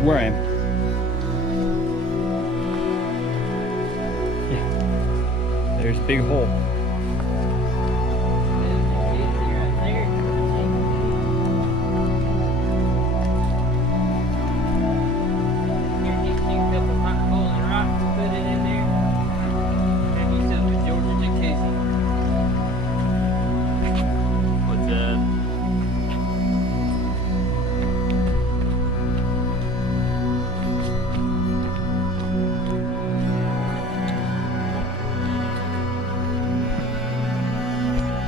where I am. Yeah. There's big hole.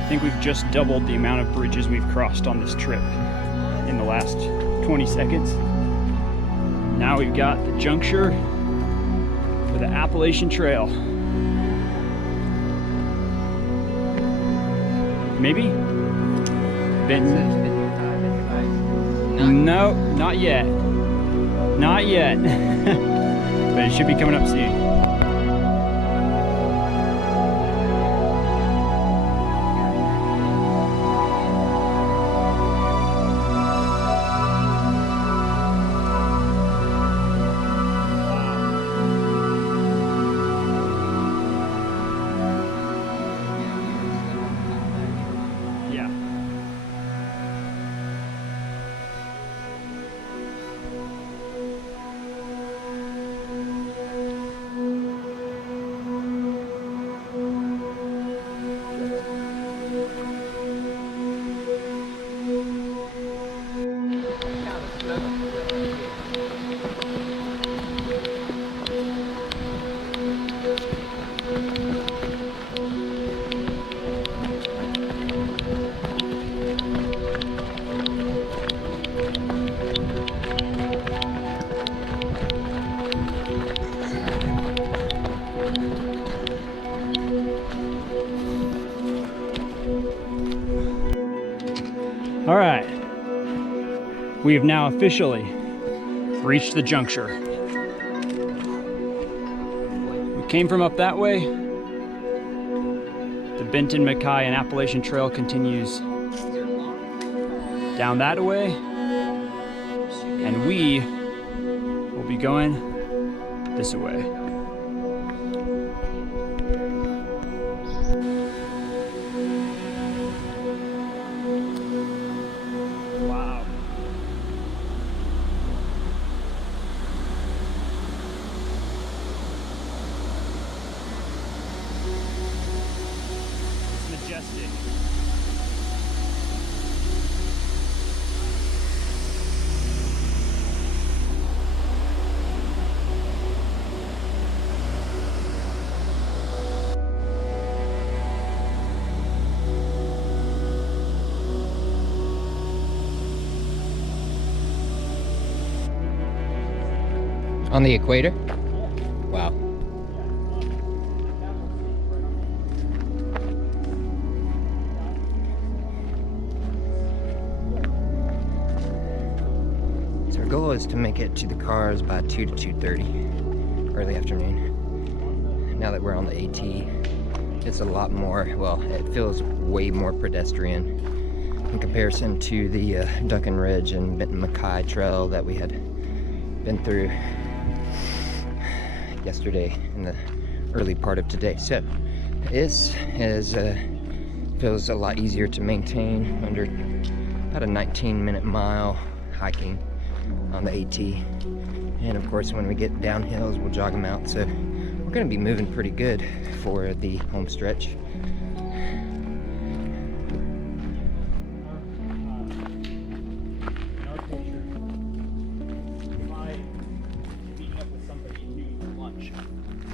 I think we've just doubled the amount of bridges we've crossed on this trip in the last 20 seconds. Now we've got the juncture for the Appalachian Trail. Maybe? Benton? No, not yet. Not yet. But it should be coming up soon. All right, we have now officially reached the juncture. We came from up that way. The Benton MacKaye and Appalachian Trail continues down that way, and we will be going this way. Wow. It's majestic. On the equator? Wow. So our goal is to make it to the cars by 2 to 2:30, early afternoon. Now that we're on the AT, it's a lot more, well, it feels way more pedestrian in comparison to the Duncan Ridge and Benton MacKaye Trail that we had been through yesterday in the early part of today. So this feels a lot easier to maintain, under about a 19-minute mile hiking on the AT. And of course, when we get down hills, we'll jog them out. So we're going to be moving pretty good for the home stretch.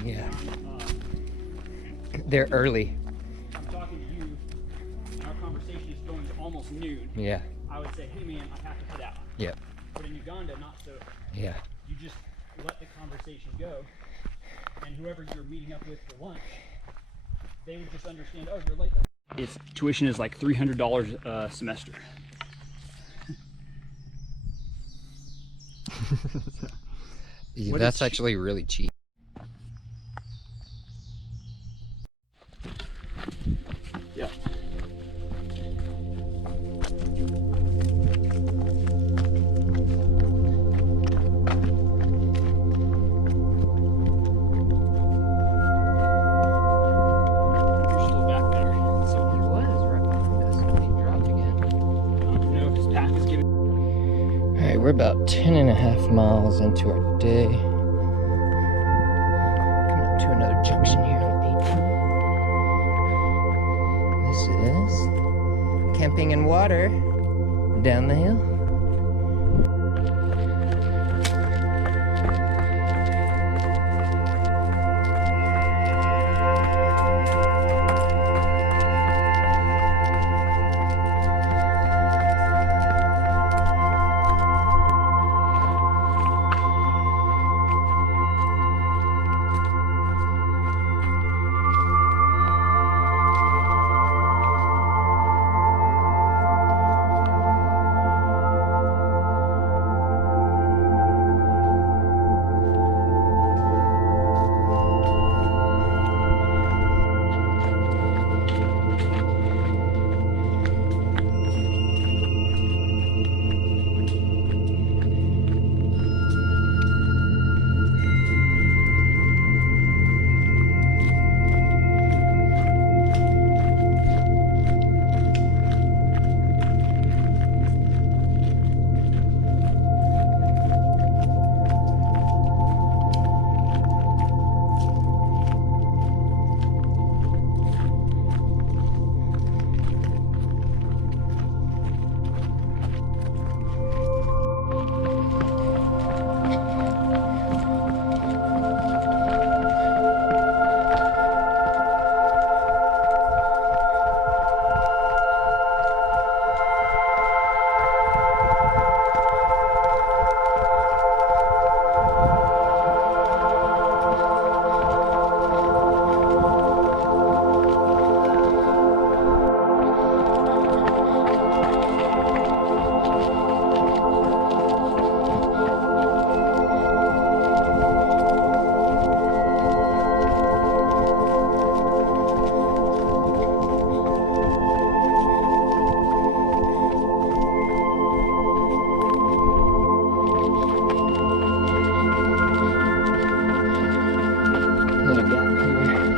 Yeah. They're early. I'm talking to you, and our conversation is going to almost noon. Yeah. I would say, hey man, I have to head out. Yep. But in Uganda, not so. Yeah. You just let the conversation go, and whoever you're meeting up with for lunch, they would just understand, oh, you're late. Its tuition is like $300 a semester. Yeah, that's actually really cheap. Yeah. You're still back there. So It was right behind us, and he dropped again. no, his pack is giving. Alright, we're about 10.5 miles into our day. Coming up to another junction here on the AT. This is camping and water down the hill.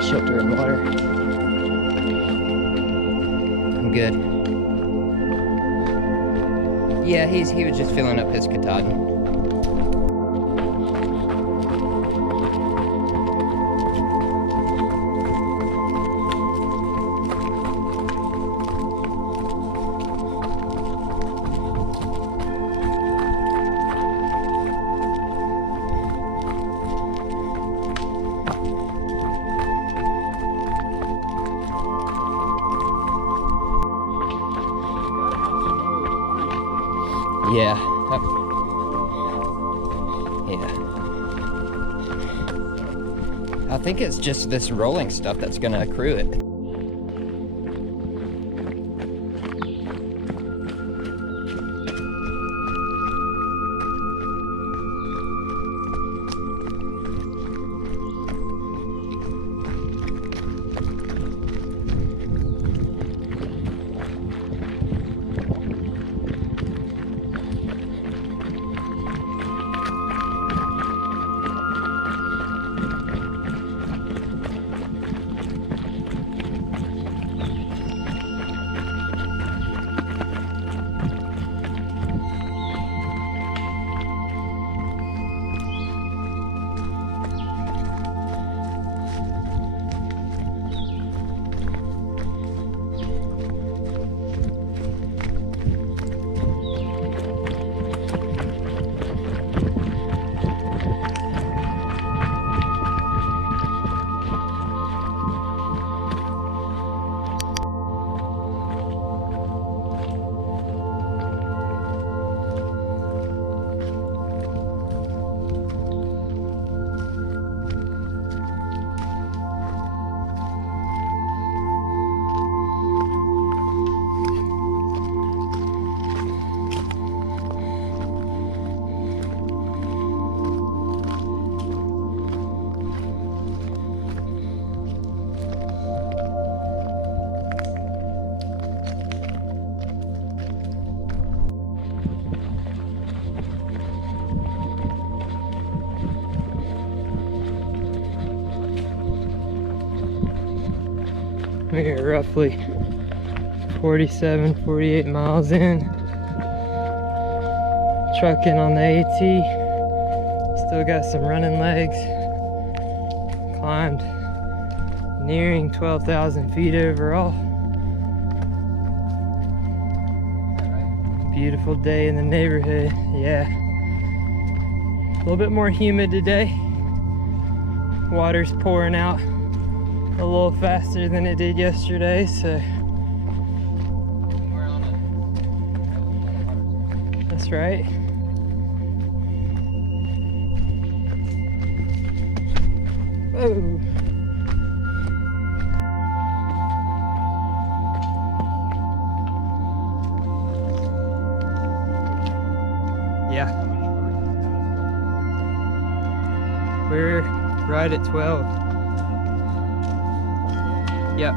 shelter and water. I'm good. Yeah, he was just filling up his Katahdin. Yeah. Yeah. I think it's just this rolling stuff that's gonna accrue it. We're roughly 47, 48 miles in. Trucking on the AT. Still got some running legs. Climbed nearing 12,000 feet overall. Beautiful day in the neighborhood, yeah. A little bit more humid today. Water's pouring out a little faster than it did yesterday, so that's right. Whoa. Yeah. We're right at 12. Yep.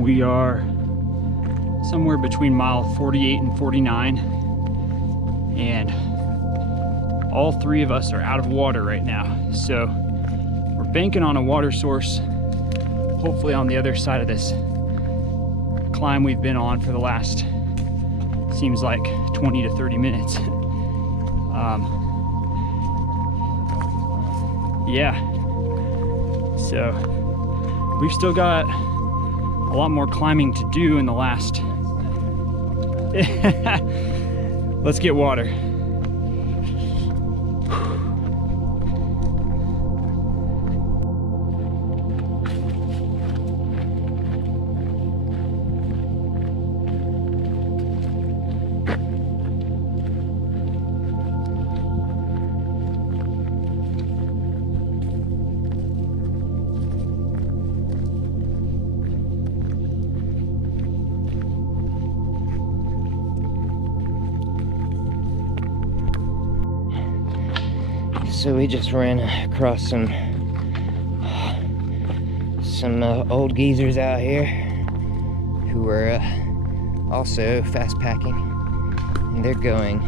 We are somewhere between mile 48 and 49, and all three of us are out of water right now. So we're banking on a water source, hopefully on the other side of this climb we've been on for the last, seems like 20 to 30 minutes. Yeah, so we've still got a lot more climbing to do in the last. Let's get water. So we just ran across some old geezers out here who were also fast packing, and they're going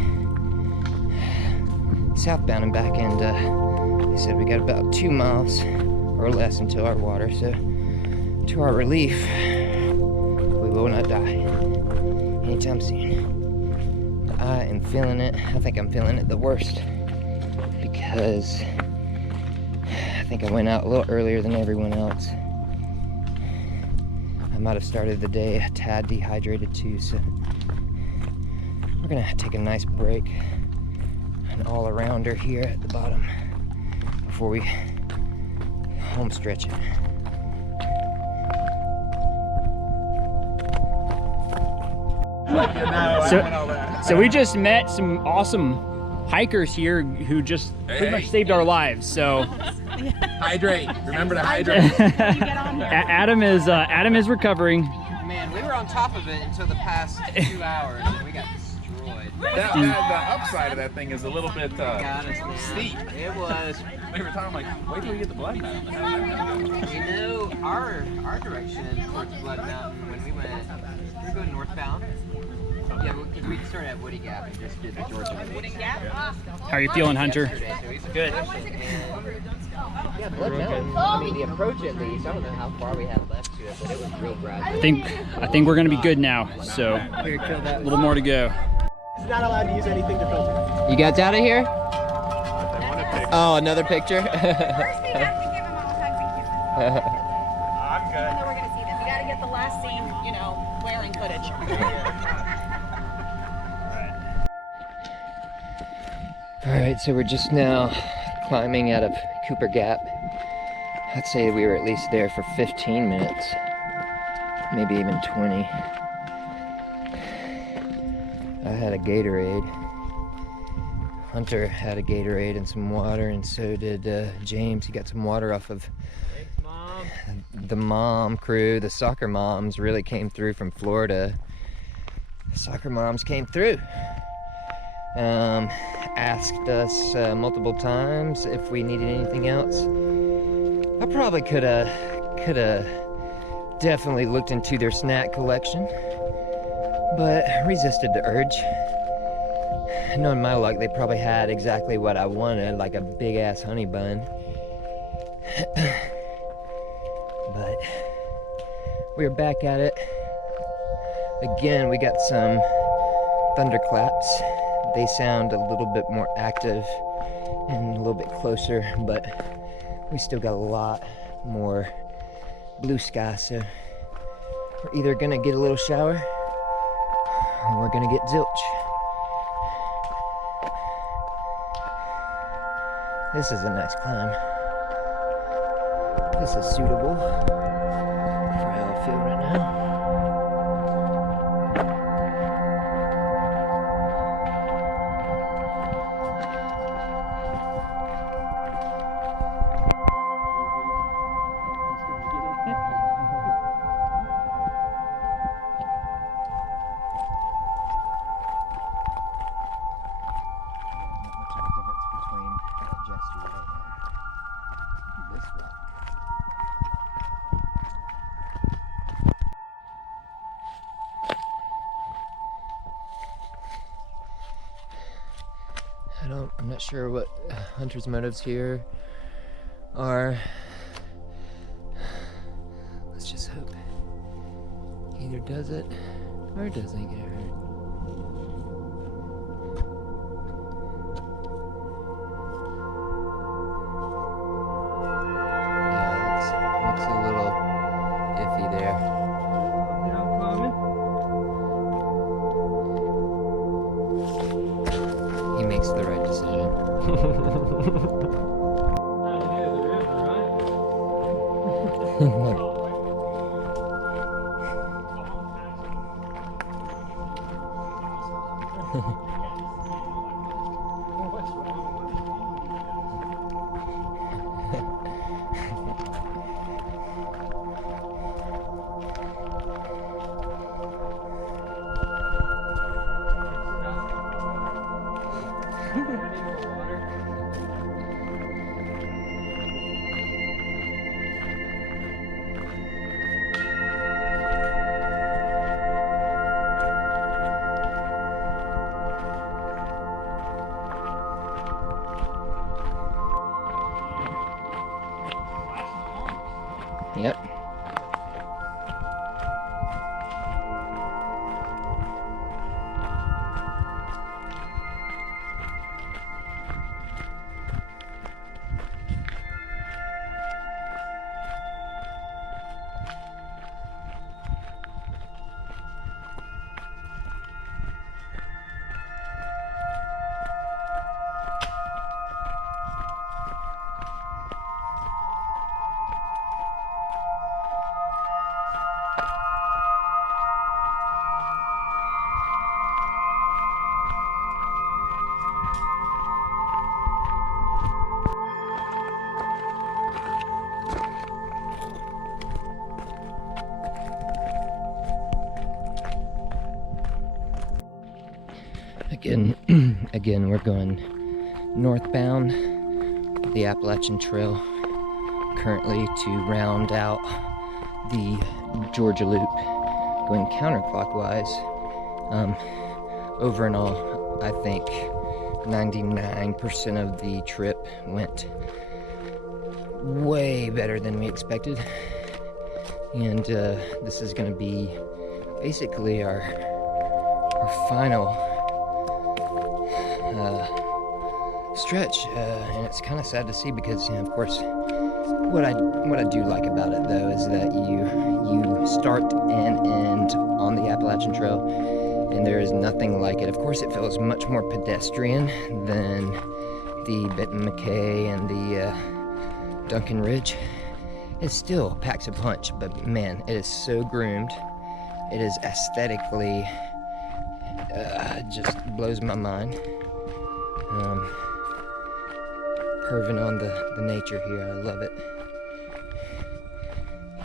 southbound and back, and they said we got about 2 miles or less until our water, so to our relief we will not die anytime soon. I am feeling it. I think I'm feeling it the worst because I think I went out a little earlier than everyone else. I might have started the day a tad dehydrated too, so we're gonna take a nice break, an all-arounder here at the bottom before we home stretch it. So we just met some awesome hikers here who just pretty much saved our lives. So hydrate. Remember to hydrate. Adam is recovering. Man, we were on top of it until the past 2 hours, and we got destroyed. The upside of that thing is a little bit steep. It was. We were talking like, wait till we get the Blood Mountain. You know, our direction towards Blood Mountain when we were going northbound. Yeah, because we started at Woody Gap and just did the Georgia Woody Gap. How are you feeling, Hunter? Good. Yeah, Blood Mountain. I mean, the approach at least. I don't know how far we had left to it, but it was real gradual. I think we're gonna be good now. So a little more to go. He's not allowed to use anything to filter. You guys out of here? Oh, another picture? First, we have to give them all hugs and kisses. I'm good. And then we're gonna see them. We gotta get the last scene, you know, wearing footage. All right, so we're just now climbing out of Cooper Gap. I'd say we were at least there for 15 minutes, maybe even 20. I had a Gatorade. Hunter had a Gatorade and some water, and so did James. He got some water off of the mom crew. The soccer moms really came through from Florida. The soccer moms came through. Asked us multiple times if we needed anything else. I probably could have definitely looked into their snack collection, but resisted the urge. Knowing my luck, they probably had exactly what I wanted, like a big ass honey bun. But we're back at it again. We got some thunderclaps. They sound a little bit more active and a little bit closer, but we still got a lot more blue sky, so we're either gonna get a little shower or we're gonna get zilch. This is a nice climb. This is suitable for how I feel right now. I'm not sure what Hunter's motives here are. Let's just hope he either does it or doesn't get hurt. Yeah, looks a little iffy there. Down climbing. He makes the right decision. Yep. Again, we're going northbound the Appalachian Trail currently to round out the Georgia Loop, going counterclockwise. Over and all, I think 99% of the trip went way better than we expected, and this is going to be basically our final stretch, and it's kind of sad to see because, of course, what I do like about it though is that you start and end on the Appalachian Trail, and there is nothing like it. Of course, it feels much more pedestrian than the Benton MacKaye and the Duncan Ridge. It still packs a punch, but man, it is so groomed. It is aesthetically just blows my mind. Curving on the nature here, I love it.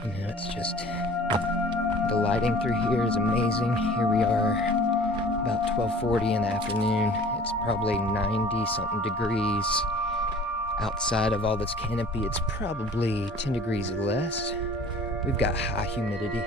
You know, it's just, the lighting through here is amazing. Here we are about 12:40 in the afternoon. It's probably 90 something degrees. Outside of all this canopy, it's probably 10 degrees less. We've got high humidity.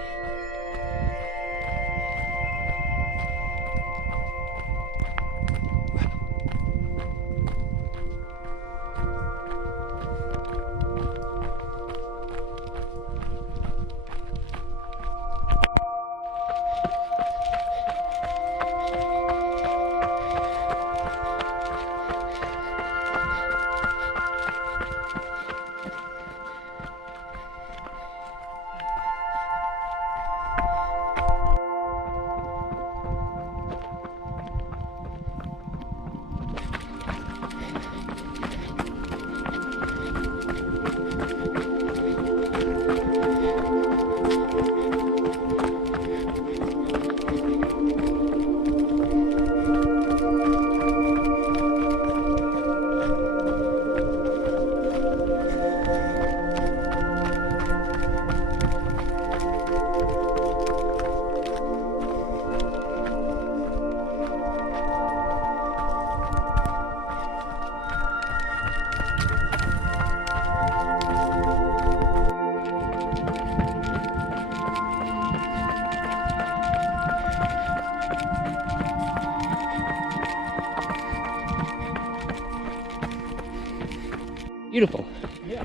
Beautiful. Yeah.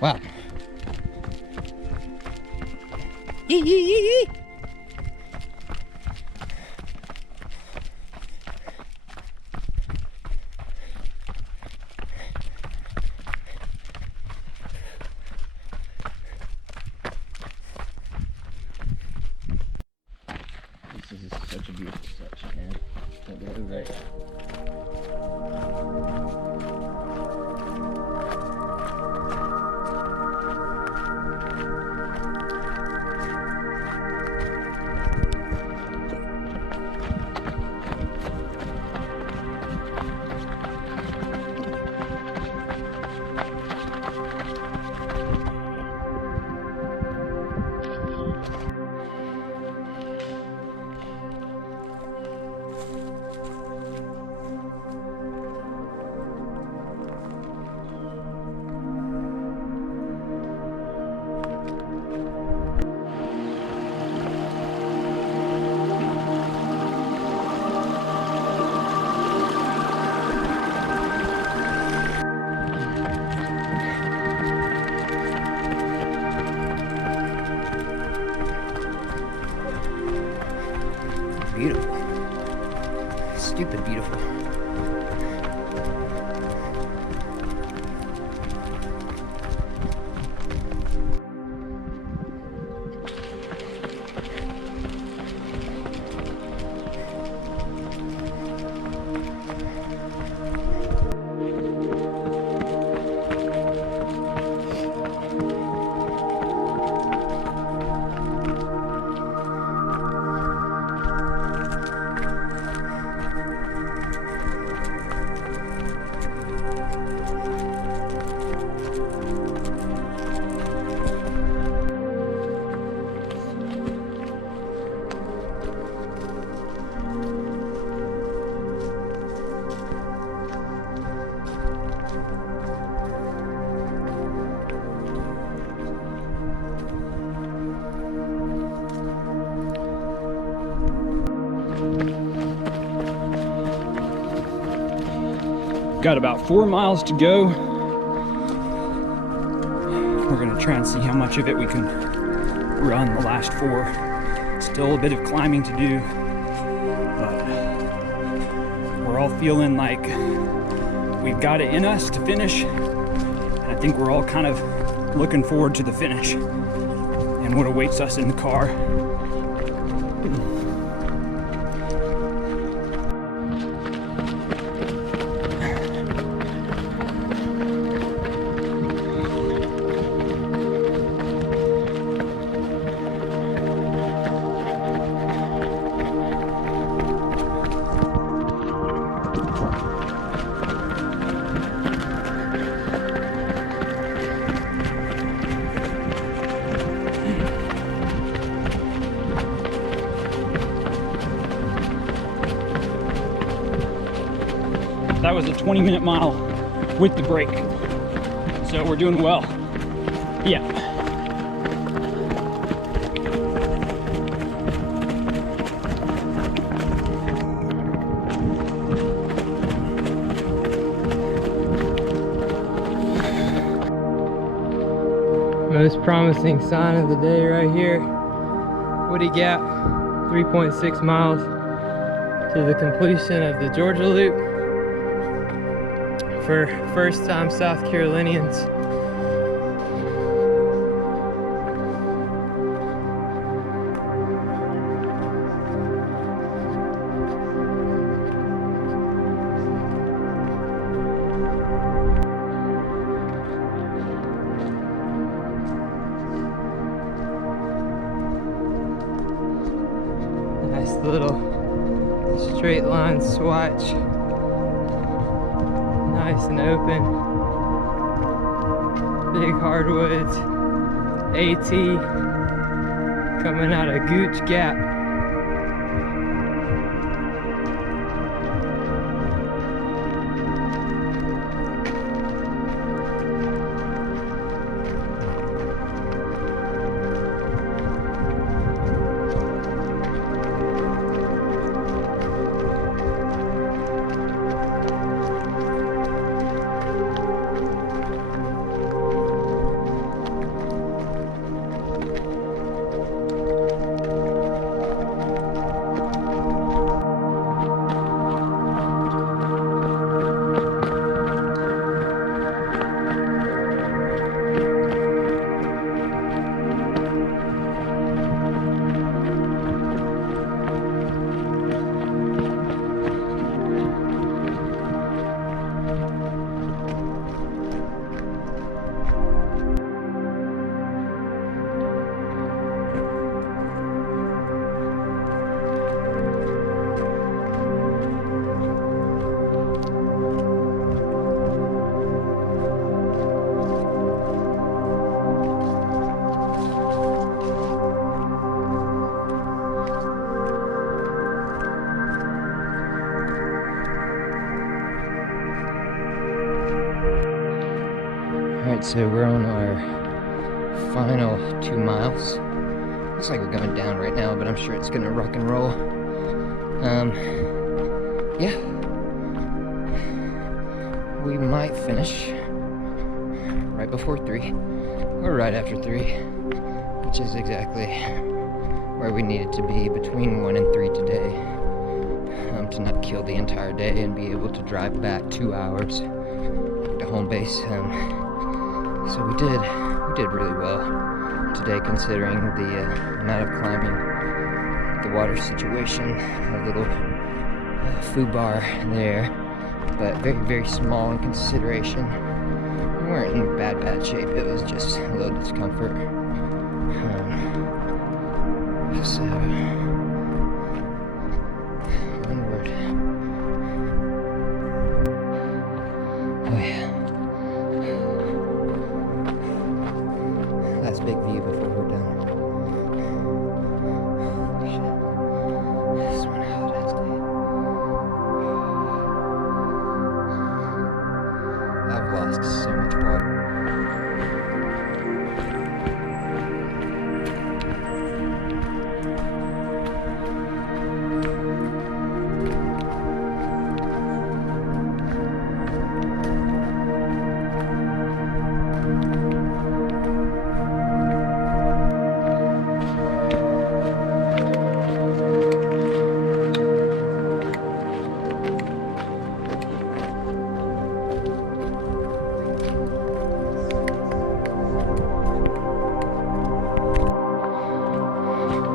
Wow. Yee, yee, yee, yee. This is such a beautiful section, man. Can't get over it. got about 4 miles to go. We're gonna try and see how much of it we can run the last 4. Still a bit of climbing to do, but we're all feeling like we've got it in us to finish. And I think we're all kind of looking forward to the finish and what awaits us in the car. That was a 20-minute mile with the break. So we're doing well. Yeah. Most promising sign of the day right here. Woody Gap, 3.6 miles to the completion of the Georgia Loop for first-time South Carolinians. Nice little straight line swatch. Nice and open. Big hardwoods. AT coming out of Gooch Gap. Alright, so we're on our final 2 miles. Looks like we're going down right now, but I'm sure it's gonna rock and roll. Yeah. We might finish right before 3, or right after 3, which is exactly where we needed to be, between 1 and 3 today, to not kill the entire day and be able to drive back 2 hours to home base. So we did really well today, considering the amount of climbing, the water situation, a little foobar there, but very, very small in consideration. We weren't in bad shape, it was just a little discomfort. So, onward. Oh yeah. That's big view before we're done. This one out, that's I've lost so much water.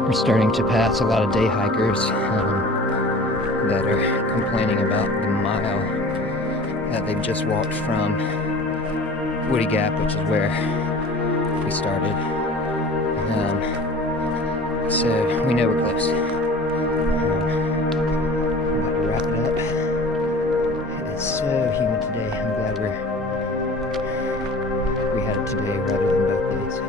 We're starting to pass a lot of day hikers that are complaining about the mile that they've just walked from Woody Gap, which is where we started. So we know we're close. I'm about to wrap it up. It is so humid today. I'm glad we had it today rather than both days.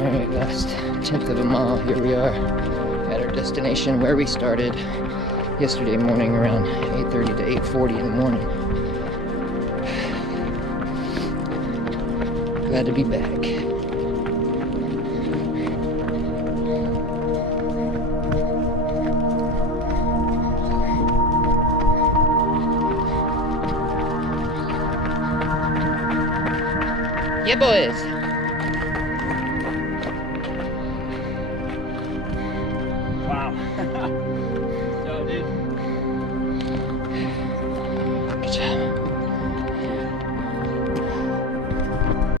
Alright, last 10th of a mile. Here we are at our destination where we started yesterday morning around 8:30 to 8:40 in the morning. Glad to be back. Yeah, boys.